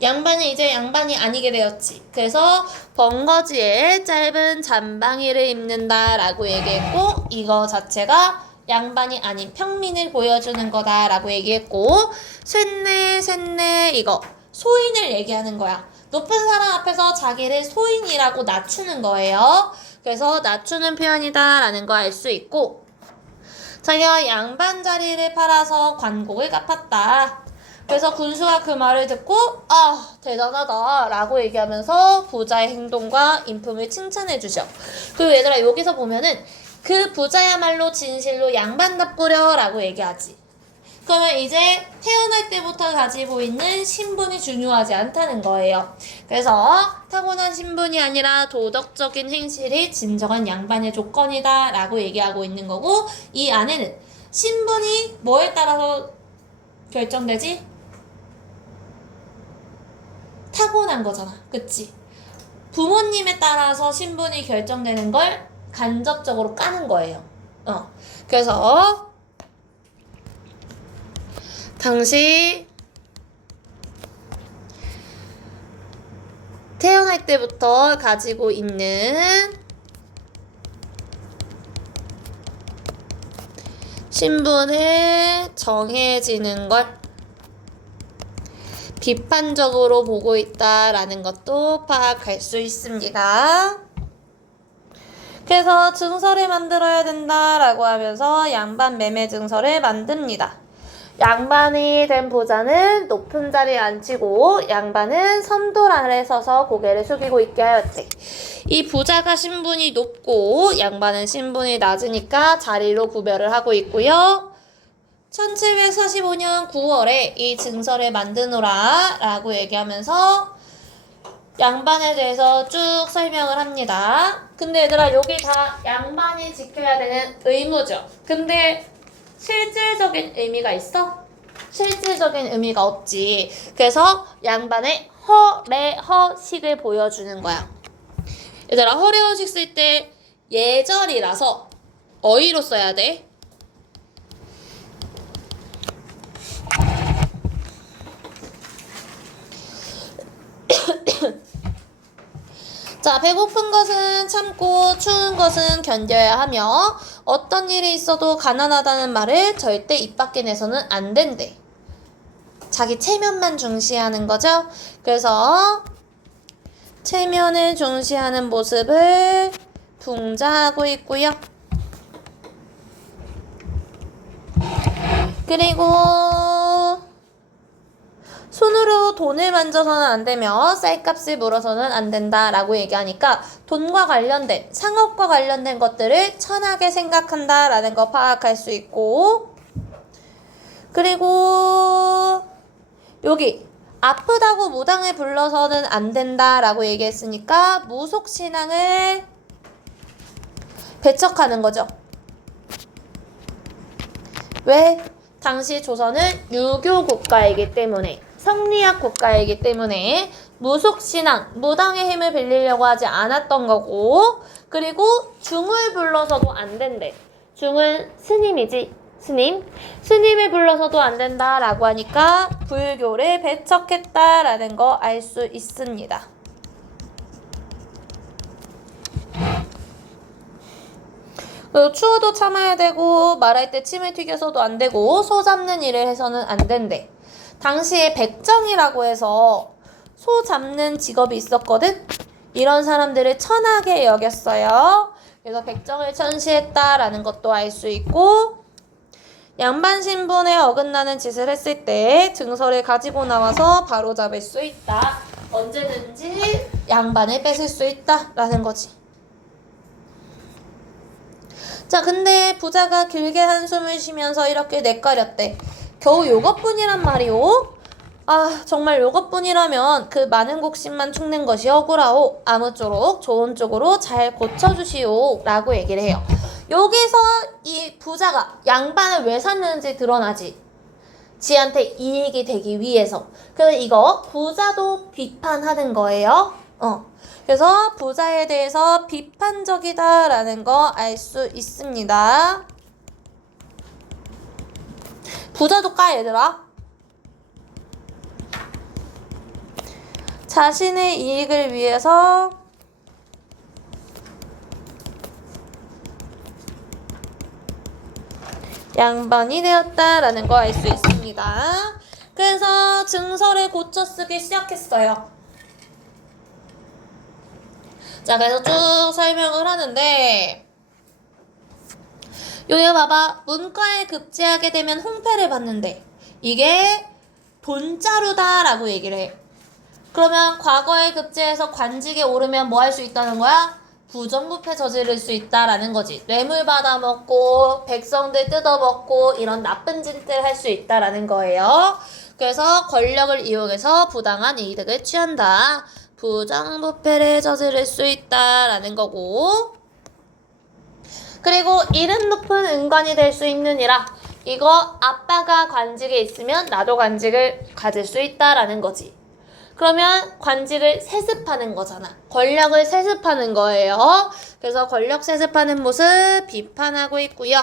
양반은 이제 양반이 아니게 되었지. 그래서 번거지에 짧은 잠방이를 입는다라고 얘기했고, 이거 자체가 양반이 아닌 평민을 보여주는 거다라고 얘기했고, 쇳네 이거 소인을 얘기하는 거야. 높은 사람 앞에서 자기를 소인이라고 낮추는 거예요. 그래서 낮추는 표현이다라는 거 알 수 있고, 자기가 양반 자리를 팔아서 관곡을 갚았다. 그래서 군수가 그 말을 듣고 대단하다 라고 얘기하면서 부자의 행동과 인품을 칭찬해 주셔. 그리고 얘들아, 여기서 보면은 그 부자야말로 진실로 양반답구려 라고 얘기하지. 그러면 이제 태어날 때부터 가지고 있는 신분이 중요하지 않다는 거예요. 그래서 타고난 신분이 아니라 도덕적인 행실이 진정한 양반의 조건이다 라고 얘기하고 있는 거고, 이 안에는 신분이 뭐에 따라서 결정되지? 타고난 거잖아. 그치? 부모님에 따라서 신분이 결정되는 걸 간접적으로 까는 거예요. 그래서 당시 태어날 때부터 가지고 있는 신분을 정해지는 걸 비판적으로 보고 있다라는 것도 파악할 수 있습니다. 그래서 증서를 만들어야 된다라고 하면서 양반 매매 증서를 만듭니다. 양반이 된 부자는 높은 자리에 앉히고 양반은 선돌 아래 서서 고개를 숙이고 있게 하였대. 이 부자가 신분이 높고 양반은 신분이 낮으니까 자리로 구별을 하고 있고요. 1745년 9월에 이 증서를 만드노라 라고 얘기하면서 양반에 대해서 쭉 설명을 합니다. 근데 얘들아, 여기 다 양반이 지켜야 되는 의무죠. 근데 실질적인 의미가 있어? 실질적인 의미가 없지. 그래서 양반의 허례허식을 보여주는 거야. 얘들아, 허례허식 쓸 때 예절이라서 어휘로 써야 돼. 자, 배고픈 것은 참고 추운 것은 견뎌야 하며 어떤 일이 있어도 가난하다는 말을 절대 입 밖에 내서는 안 된대. 자기 체면만 중시하는 거죠. 그래서 체면을 중시하는 모습을 풍자하고 있고요. 그리고 손으로 돈을 만져서는 안 되며 쌀값을 물어서는 안 된다라고 얘기하니까 돈과 관련된, 상업과 관련된 것들을 천하게 생각한다라는 거 파악할 수 있고, 그리고 여기 아프다고 무당을 불러서는 안 된다라고 얘기했으니까 무속신앙을 배척하는 거죠. 왜? 당시 조선은 유교 국가이기 때문에, 성리학 국가이기 때문에 무속신앙, 무당의 힘을 빌리려고 하지 않았던 거고, 그리고 중을 불러서도 안 된대. 중은 스님이지. 스님을 불러서도 안 된다라고 하니까 불교를 배척했다라는 거 알 수 있습니다. 추워도 참아야 되고 말할 때 침을 튀겨서도 안 되고 소 잡는 일을 해서는 안 된대. 당시에 백정이라고 해서 소 잡는 직업이 있었거든. 이런 사람들을 천하게 여겼어요. 그래서 백정을 천시했다라는 것도 알 수 있고, 양반 신분에 어긋나는 짓을 했을 때 증서를 가지고 나와서 바로잡을 수 있다. 언제든지 양반을 뺏을 수 있다라는 거지. 자, 근데 부자가 길게 한숨을 쉬면서 이렇게 내까렸대. 겨우 요것뿐이란 말이오? 아, 정말 요것뿐이라면 그 많은 곡식만 축낸 것이 억울하오. 아무쪼록 좋은 쪽으로 잘 고쳐주시오 라고 얘기를 해요. 여기서 이 부자가 양반을 왜 샀는지 드러나지. 지한테 이익이 되기 위해서. 그래서 이거 부자도 비판하는 거예요. 그래서 부자에 대해서 비판적이다라는 거 알 수 있습니다. 부자도 까, 얘들아. 자신의 이익을 위해서 양반이 되었다라는 거 알 수 있습니다. 그래서 증서를 고쳐 쓰기 시작했어요. 자, 그래서 쭉 설명을 하는데, 여기 봐봐. 문과에 급제하게 되면 홍패를 받는데 이게 돈자루다라고 얘기를 해. 그러면 과거에 급제해서 관직에 오르면 뭐 할 수 있다는 거야? 부정부패 저지를 수 있다라는 거지. 뇌물 받아먹고 백성들 뜯어먹고 이런 나쁜 짓들 할 수 있다라는 거예요. 그래서 권력을 이용해서 부당한 이득을 취한다. 부정부패를 저지를 수 있다라는 거고, 그리고 이름 높은 은관이 될 수 있느니라. 이거 아빠가 관직에 있으면 나도 관직을 가질 수 있다라는 거지. 그러면 관직을 세습하는 거잖아. 권력을 세습하는 거예요. 그래서 권력 세습하는 모습 비판하고 있고요.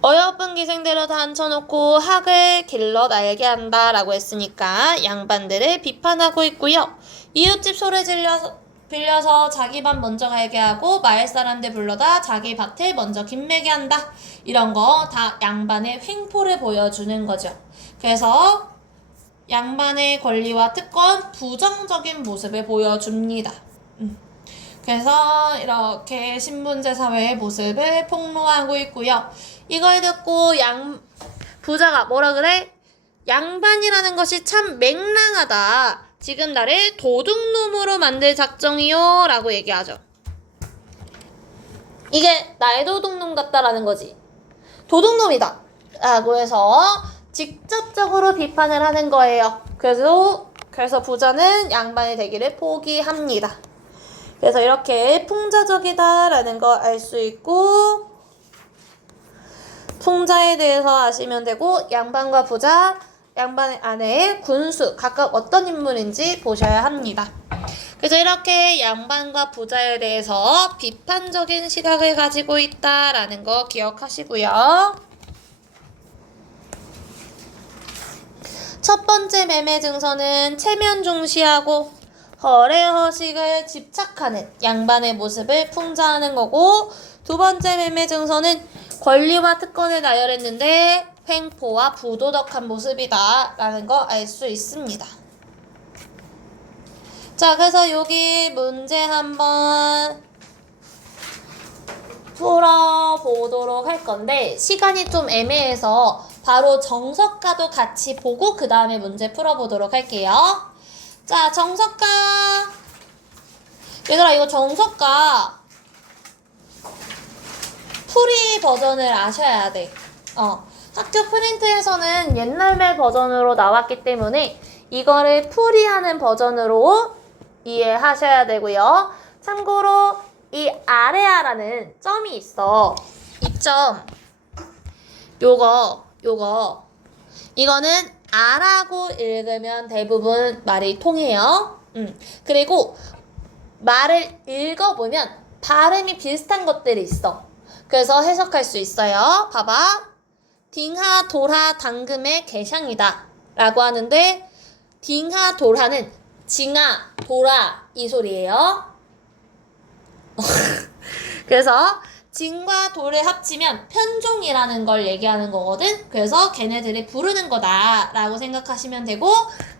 어여쁜 기생대로 다 앉혀놓고 학을 길러 날게 한다라고 했으니까 양반들을 비판하고 있고요. 이웃집 소리 질러서 빌려서 자기 밥 먼저 갈게 하고 마을 사람들 불러다 자기 밭을 먼저 김매게 한다. 이런 거 다 양반의 횡포를 보여주는 거죠. 그래서 양반의 권리와 특권, 부정적인 모습을 보여줍니다. 그래서 이렇게 신분제 사회의 모습을 폭로하고 있고요. 이걸 듣고 부자가 뭐라 그래? 양반이라는 것이 참 맹랑하다. 지금 나를 도둑놈으로 만들 작정이요 라고 얘기하죠. 이게 나의 도둑놈 같다라는 거지. 도둑놈이다 라고 해서 직접적으로 비판을 하는 거예요. 그래서 부자는 양반이 되기를 포기합니다. 그래서 이렇게 풍자적이다라는 거 알 수 있고, 풍자에 대해서 아시면 되고, 양반과 부자, 양반의 아내의 군수, 각각 어떤 인물인지 보셔야 합니다. 그래서 이렇게 양반과 부자에 대해서 비판적인 시각을 가지고 있다라는 거 기억하시고요. 첫 번째 매매 증서는 체면 중시하고 허례허식을 집착하는 양반의 모습을 풍자하는 거고, 두 번째 매매 증서는 권리와 특권을 나열했는데 횡포와 부도덕한 모습이다 라는 거 알 수 있습니다. 자, 그래서 여기 문제 한번 풀어보도록 할 건데, 시간이 좀 애매해서 바로 정석가도 같이 보고 그 다음에 문제 풀어보도록 할게요. 자, 정석가. 얘들아, 이거 정석가 풀이 버전을 아셔야 돼. 학교 프린트에서는 옛날 버전으로 나왔기 때문에 이거를 풀이하는 버전으로 이해하셔야 되고요. 참고로 이 아래아라는 점이 있어. 이 점. 이거는 아라고 읽으면 대부분 말이 통해요. 그리고 말을 읽어보면 발음이 비슷한 것들이 있어. 그래서 해석할 수 있어요. 봐봐. 딩하 돌하 당금의 개샹이다 라고 하는데, 딩하 돌하는 징하 돌하 이 소리예요. 그래서 징과 돌을 합치면 편종이라는 걸 얘기하는 거거든. 그래서 걔네들이 부르는 거다 라고 생각하시면 되고,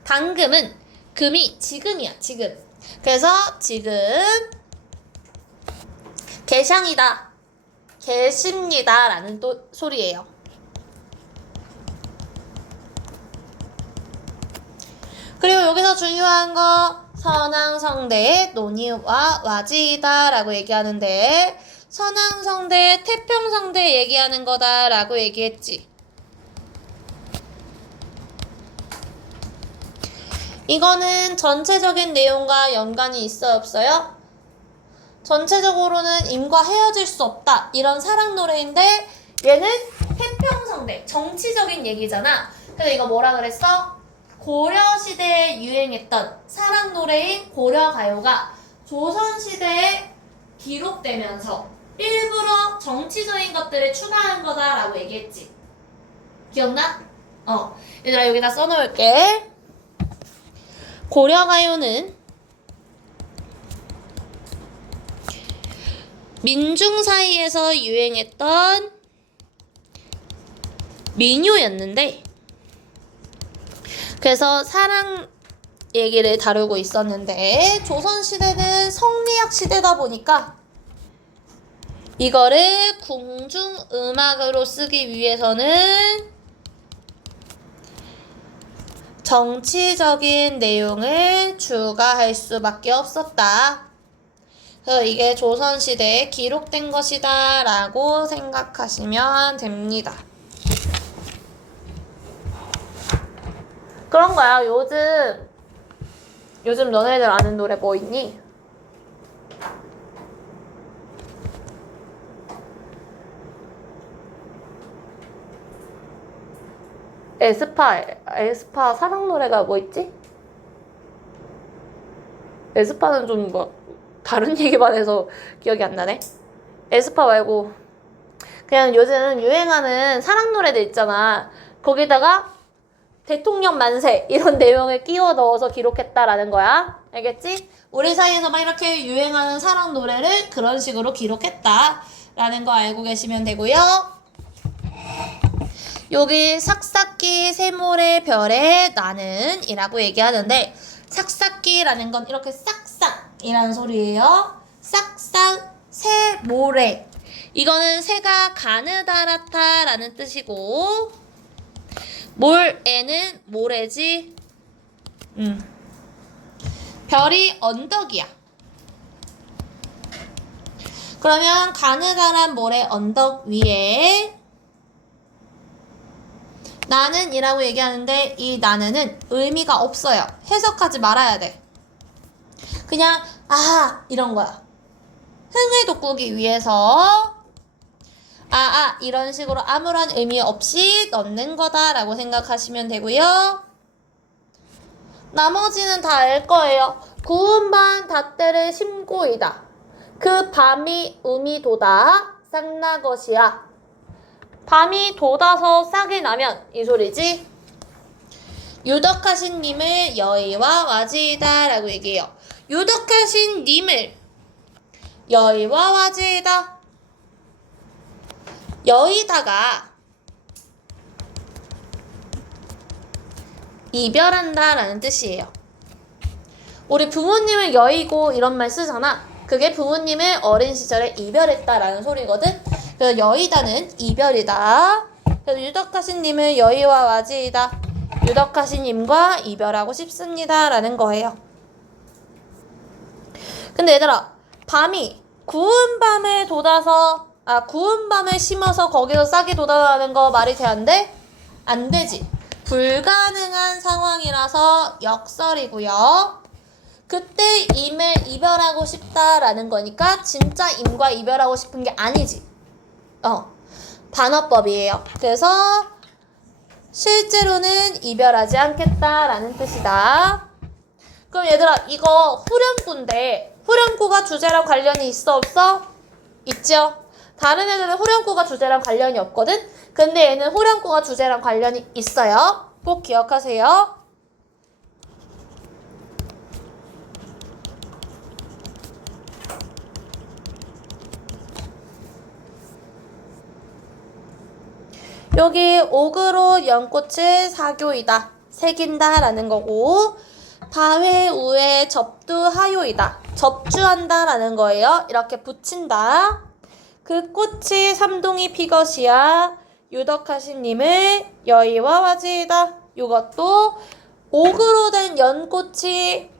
당금은 금이 지금이야, 지금. 그래서 지금 개샹이다, 개십니다 라는 또 소리예요. 그리고 여기서 중요한 거, 선왕성대의 논의와 와지이다 라고 얘기하는데, 선왕성대, 태평성대 얘기하는 거다 라고 얘기했지. 이거는 전체적인 내용과 연관이 있어요, 없어요? 전체적으로는 임과 헤어질 수 없다 이런 사랑 노래인데, 얘는 태평성대, 정치적인 얘기잖아. 그래서 이거 뭐라 그랬어? 고려시대에 유행했던 사랑 노래인 고려가요가 조선시대에 기록되면서 일부러 정치적인 것들을 추가한 거다라고 얘기했지. 기억나? 얘들아, 여기다 써놓을게. 고려가요는 민중 사이에서 유행했던 민요였는데, 그래서 사랑 얘기를 다루고 있었는데, 조선시대는 성리학 시대다 보니까 이거를 궁중음악으로 쓰기 위해서는 정치적인 내용을 추가할 수밖에 없었다. 그래서 이게 조선시대에 기록된 것이다 라고 생각하시면 됩니다. 그런 거야. 요즘 너네들 아는 노래 뭐 있니? 에스파 사랑 노래가 뭐 있지? 에스파는 좀 다른 얘기만 해서 기억이 안 나네. 에스파 말고 그냥 요즘 유행하는 사랑 노래들 있잖아. 거기다가 대통령 만세 이런 내용을 끼워 넣어서 기록했다라는 거야. 알겠지? 우리 사이에서 막 이렇게 유행하는 사랑 노래를 그런 식으로 기록했다라는 거 알고 계시면 되고요. 여기 삭삭기 새모래 별에 나는 이라고 얘기하는데 삭삭기라는 건 이렇게 싹싹이라는 소리예요. 싹싹 새모래. 이거는 새가 가느다랗다 라는 뜻이고 몰에는 모래지. 별이 언덕이야. 그러면 가느다란 모래 언덕 위에 나는 이라고 얘기하는데 이 나는은 의미가 없어요. 해석하지 말아야 돼. 그냥 이런 거야. 흥을 돋구기 위해서 이런 식으로 아무런 의미 없이 넣는 거다라고 생각하시면 되고요. 나머지는 다 알 거예요. 구운 반 닷대를 심고이다. 그 밤이 음이 돋아 싹나 것이야. 밤이 돋아서 싹이 나면 이 소리지. 유덕하신 님을 여의와 와지이다 라고 얘기해요. 유덕하신 님을 여의와 와지이다. 여의다가 이별한다 라는 뜻이에요. 우리 부모님을 여의고 이런 말 쓰잖아. 그게 부모님을 어린 시절에 이별했다 라는 소리거든. 그래서 여의다는 이별이다. 그래서 유덕하신 님을 여의와 와지이다. 유덕하신 님과 이별하고 싶습니다 라는 거예요. 근데 얘들아, 밤이 구운 밤에 돋아서 구운 밤에 심어서 거기서 싹이 돋아나는 거 말이 돼 안 돼? 안 되지. 불가능한 상황이라서 역설이고요. 그때 임을 이별하고 싶다라는 거니까 진짜 임과 이별하고 싶은 게 아니지. 반어법이에요. 그래서 실제로는 이별하지 않겠다라는 뜻이다. 그럼 얘들아, 이거 후렴구인데 후렴구가 주제랑 관련이 있어 없어? 있죠? 다른 애들은 후렴구가 주제랑 관련이 없거든? 근데 얘는 후렴구가 주제랑 관련이 있어요. 꼭 기억하세요. 여기 옥으로 연꽃을 사교이다. 새긴다 라는 거고 다회 우에 접두하요이다. 접주한다 라는 거예요. 이렇게 붙인다. 그 꽃이 삼동이 피것이야. 유덕하신 님을 여의와 와지이다. 이것도 옥으로 된 연꽃이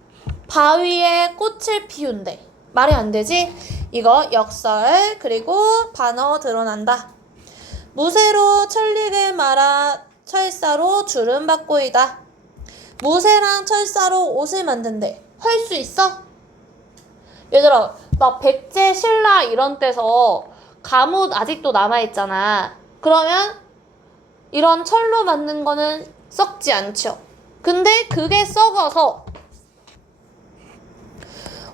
바위에 꽃을 피운대. 말이 안 되지? 이거 역설 그리고 반어 드러난다. 무쇠로 천리를 말아 철사로 주름 받고이다. 무쇠랑 철사로 옷을 만든대. 할 수 있어? 얘들아, 막 백제, 신라 이런 때서 가옷 아직도 남아있잖아. 그러면 이런 철로 만든 거는 썩지 않죠. 근데 그게 썩어서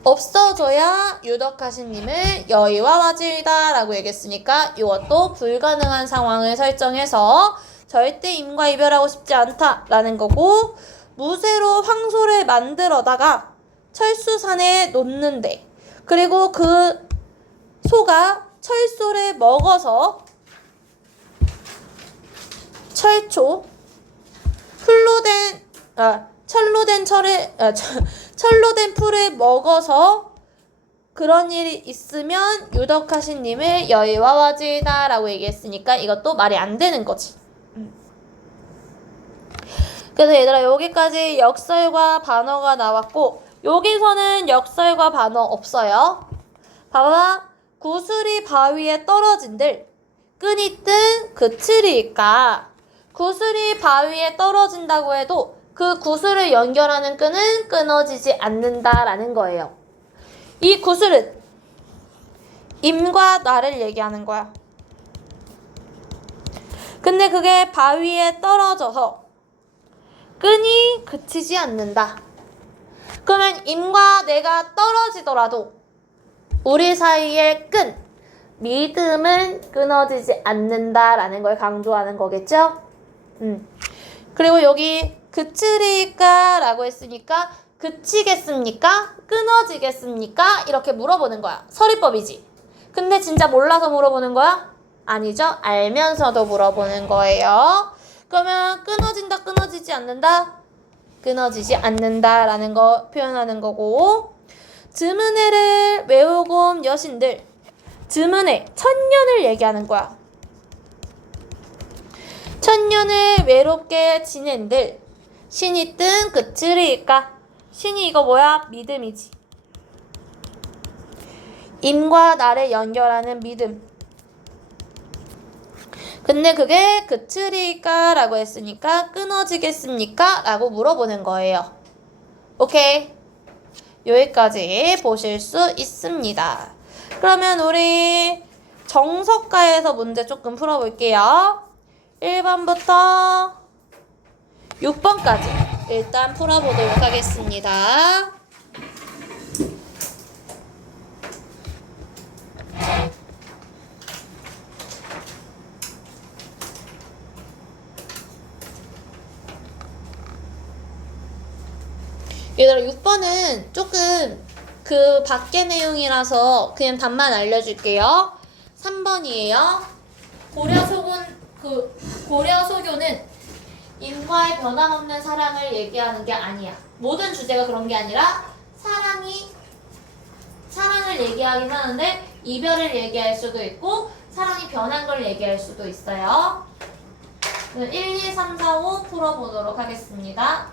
없어져야 유덕하신 님을 여의와 와지이다 라고 얘기했으니까 이것도 불가능한 상황을 설정해서 절대 임과 이별하고 싶지 않다 라는 거고 무쇠로 황소를 만들어다가 철수산에 놓는데 그리고 그 소가 철소를 먹어서 철초 철로 된 풀을 먹어서 그런 일이 있으면 유덕하신 님을 여의와 와지이다 라고 얘기했으니까 이것도 말이 안 되는 거지. 그래서 얘들아 여기까지 역설과 반어가 나왔고 여기서는 역설과 반어 없어요. 봐봐. 구슬이 바위에 떨어진들 끈이 뜬 그칠이니까 구슬이 바위에 떨어진다고 해도 그 구슬을 연결하는 끈은 끊어지지 않는다라는 거예요. 이 구슬은 임과 나를 얘기하는 거야. 근데 그게 바위에 떨어져서 끈이 그치지 않는다. 그러면 임과 내가 떨어지더라도 우리 사이의 끈, 믿음은 끊어지지 않는다라는 걸 강조하는 거겠죠? 그리고 여기 그치리까 라고 했으니까 그치겠습니까? 끊어지겠습니까? 이렇게 물어보는 거야. 서리법이지. 근데 진짜 몰라서 물어보는 거야? 아니죠. 알면서도 물어보는 거예요. 그러면 끊어진다, 끊어지지 않는다? 끊어지지 않는다라는 거 표현하는 거고, 즈문해를 외우고 온 여신들, 즈문해, 천년을 얘기하는 거야. 천년을 외롭게 지낸들, 신이 뜬 그치리까? 신이 이거 뭐야? 믿음이지. 임과 나를 연결하는 믿음. 근데 그게 그치리까? 라고 했으니까 끊어지겠습니까? 라고 물어보는 거예요. 오케이. 여기까지 보실 수 있습니다. 그러면 우리 정석가에서 문제 조금 풀어볼게요. 1번부터 6번까지 일단 풀어보도록 하겠습니다. 얘들아 6번은 조금 그 밖의 내용이라서 그냥 답만 알려줄게요. 3번이에요. 고려소교는 인과의 변함없는 사랑을 얘기하는 게 아니야. 모든 주제가 그런 게 아니라 사랑을 얘기하긴 하는데 이별을 얘기할 수도 있고 사랑이 변한 걸 얘기할 수도 있어요. 1, 2, 3, 4, 5 풀어보도록 하겠습니다.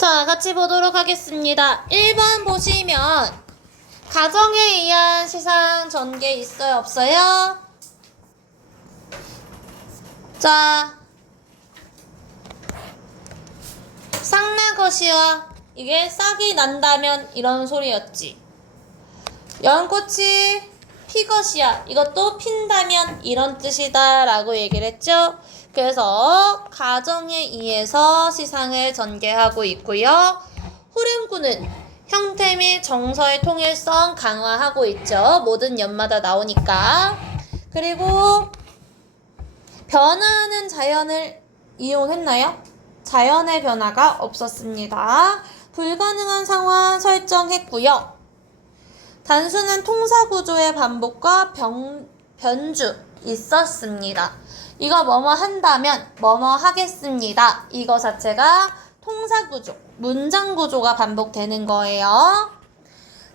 자, 같이 보도록 하겠습니다. 1번 보시면 가정에 의한 시상 전개 있어요? 없어요? 자, 싹날 것이와 이게 싹이 난다면 이런 소리였지. 연꽃이 피것이야. 이것도 핀다면 이런 뜻이다 라고 얘기를 했죠. 그래서 가정에 의해서 시상을 전개하고 있고요. 후렴구는 형태 및 정서의 통일성 강화하고 있죠. 모든 연마다 나오니까. 그리고 변화하는 자연을 이용했나요? 자연의 변화가 없었습니다. 불가능한 상황 설정했고요. 단수는 통사구조의 반복과 변주 있었습니다. 이거 뭐뭐 한다면 뭐뭐 하겠습니다. 이거 자체가 통사구조, 문장구조가 반복되는 거예요.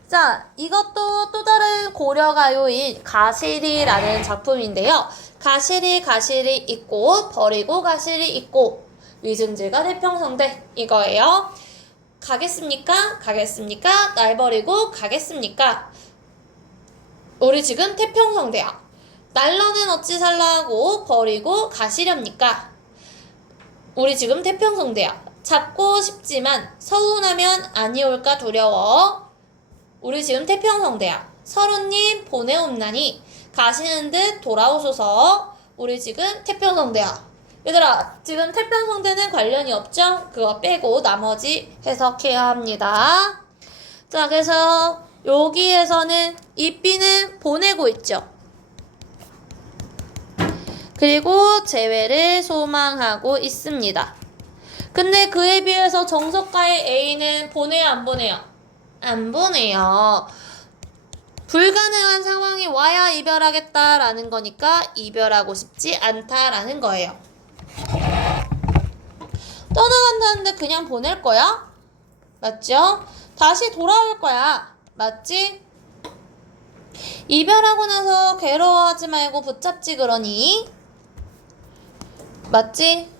자, 이것도 또 다른 고려가요인 가시리라는 작품인데요. 가시리 있고 버리고 가시리 있고 위증질과 태평성대 이거예요. 가겠습니까? 날 버리고 가겠습니까? 우리 지금 태평성대야. 날로는 어찌 살라고 버리고 가시렵니까? 우리 지금 태평성대야. 잡고 싶지만 서운하면 아니올까 두려워. 우리 지금 태평성대야. 서로님 보내옵나니 가시는 듯 돌아오소서. 우리 지금 태평성대야. 얘들아, 지금 태평성대는 관련이 없죠? 그거 빼고 나머지 해석해야 합니다. 자, 그래서 여기에서는 이 B는 보내고 있죠. 그리고 재회를 소망하고 있습니다. 근데 그에 비해서 정석가의 A는 보내요, 안 보내요? 안 보내요. 불가능한 상황이 와야 이별하겠다라는 거니까 이별하고 싶지 않다라는 거예요. 떠나간다는데 그냥 보낼 거야? 맞죠? 다시 돌아올 거야. 맞지? 이별하고 나서 괴로워하지 말고 붙잡지 그러니? 맞지?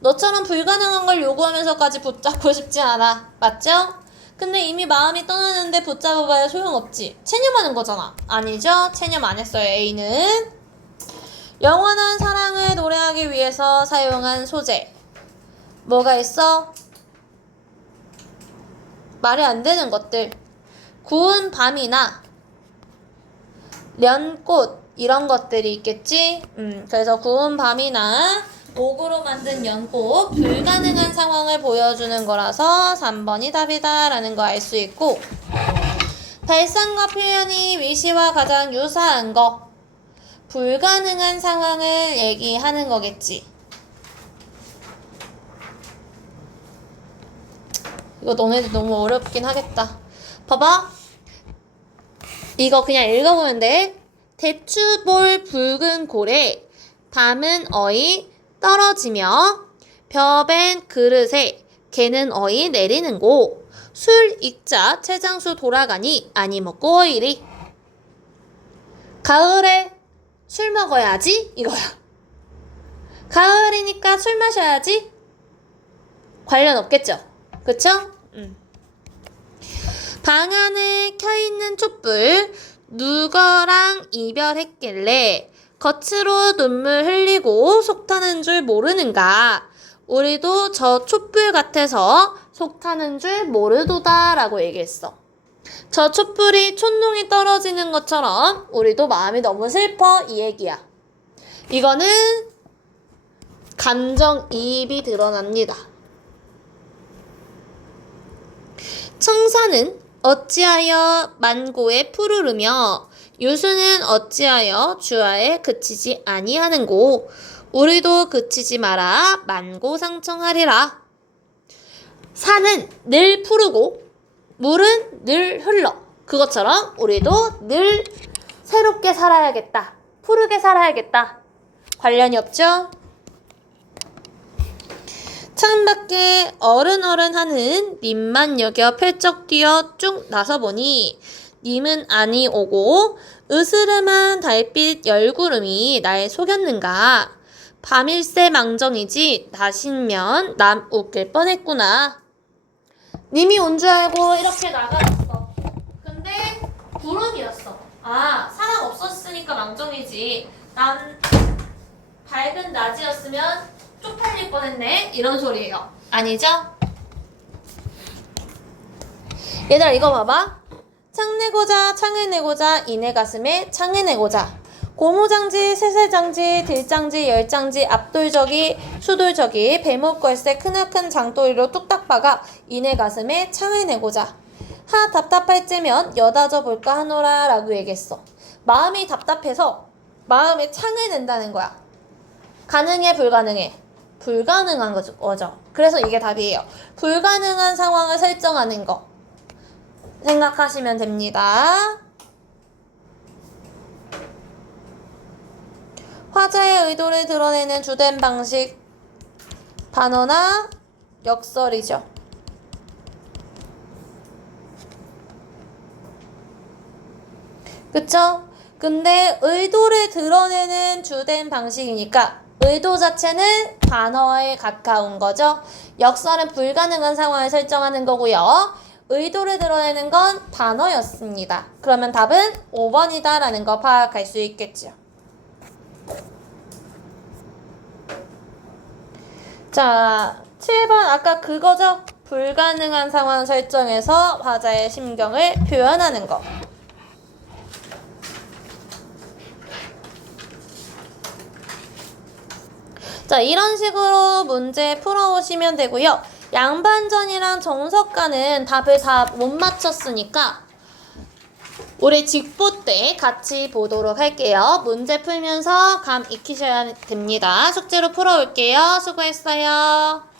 너처럼 불가능한 걸 요구하면서까지 붙잡고 싶지 않아. 맞죠? 근데 이미 마음이 떠나는데 붙잡아봐야 소용없지. 체념하는 거잖아. 아니죠? 체념 안 했어요, A는. 영원한 사랑을 노래하기 위해서 사용한 소재. 뭐가 있어? 말이 안 되는 것들. 구운 밤이나 연꽃 이런 것들이 있겠지? 그래서 구운 밤이나 옥으로 만든 연꽃, 불가능한 상황을 보여주는 거라서 3번이 답이다 라는 거 알 수 있고, 발상과 표현이 위시와 가장 유사한 거, 불가능한 상황을 얘기하는 거겠지. 이거 너네들 너무 어렵긴 하겠다. 봐봐. 이거 그냥 읽어보면 돼. 대추볼 붉은 고래, 밤은 어이 떨어지며 벼벤 그릇에 개는 어이 내리는 곳. 술 익자 채장수 돌아가니 아니 먹고 어이리. 가을에 술 먹어야지 이거야. 가을이니까 술 마셔야지. 관련 없겠죠? 그쵸? 방 안에 켜있는 촛불 누구랑 이별했길래 겉으로 눈물 흘리고 속 타는 줄 모르는가. 우리도 저 촛불 같아서 속 타는 줄 모르도다 라고 얘기했어. 저 촛불이 촛농이 떨어지는 것처럼 우리도 마음이 너무 슬퍼 이 얘기야. 이거는 감정이입이 드러납니다. 청사는 어찌하여 만고에 푸르르며 유수는 어찌하여 주하에 그치지 아니하는고. 우리도 그치지 마라 만고상청하리라. 산은 늘 푸르고 물은 늘 흘러. 그것처럼 우리도 늘 새롭게 살아야겠다. 푸르게 살아야겠다. 관련이 없죠? 창밖에 어른어른 하는 님만 여겨 펼쩍 뛰어 쭉 나서보니 님은 아니 오고 으스름한 달빛 열구름이 날 속였는가. 밤일세 망정이지 나신면 남 웃길 뻔했구나. 님이 온 줄 알고 이렇게 나가봤어. 근데 구름이었어. 아, 사람 없었으니까 망정이지. 난 밝은 낮이었으면 쪽팔릴 뻔했네. 이런 소리예요. 아니죠? 얘들아 이거 봐봐. 창내고자 창을 내고자 이내 가슴에 창을 내고자. 고무장지, 세세장지, 들장지, 열장지, 앞돌저기, 수돌저기, 배목걸새 크나큰 장도리로 뚝딱 박아 이내 가슴에 창을 내고자. 하 답답할 째면 여다져 볼까 하노라 라고 얘기했어. 마음이 답답해서 마음에 창을 낸다는 거야. 가능해 불가능해? 불가능한 거죠. 그래서 이게 답이에요. 불가능한 상황을 설정하는 거. 생각하시면 됩니다. 화자의 의도를 드러내는 주된 방식, 반어나 역설이죠. 그쵸? 근데 의도를 드러내는 주된 방식이니까 의도 자체는 반어에 가까운 거죠. 역설은 불가능한 상황을 설정하는 거고요. 의도를 드러내는 건 반어였습니다. 그러면 답은 5번이다 라는 거 파악할 수 있겠죠. 자, 7번 아까 그거죠? 불가능한 상황 설정에서 화자의 심경을 표현하는 거. 자, 이런 식으로 문제 풀어오시면 되고요. 양반전이랑 정석가는 답을 다 못 맞췄으니까 우리 직보 때 같이 보도록 할게요. 문제 풀면서 감 익히셔야 됩니다. 숙제로 풀어올게요. 수고했어요.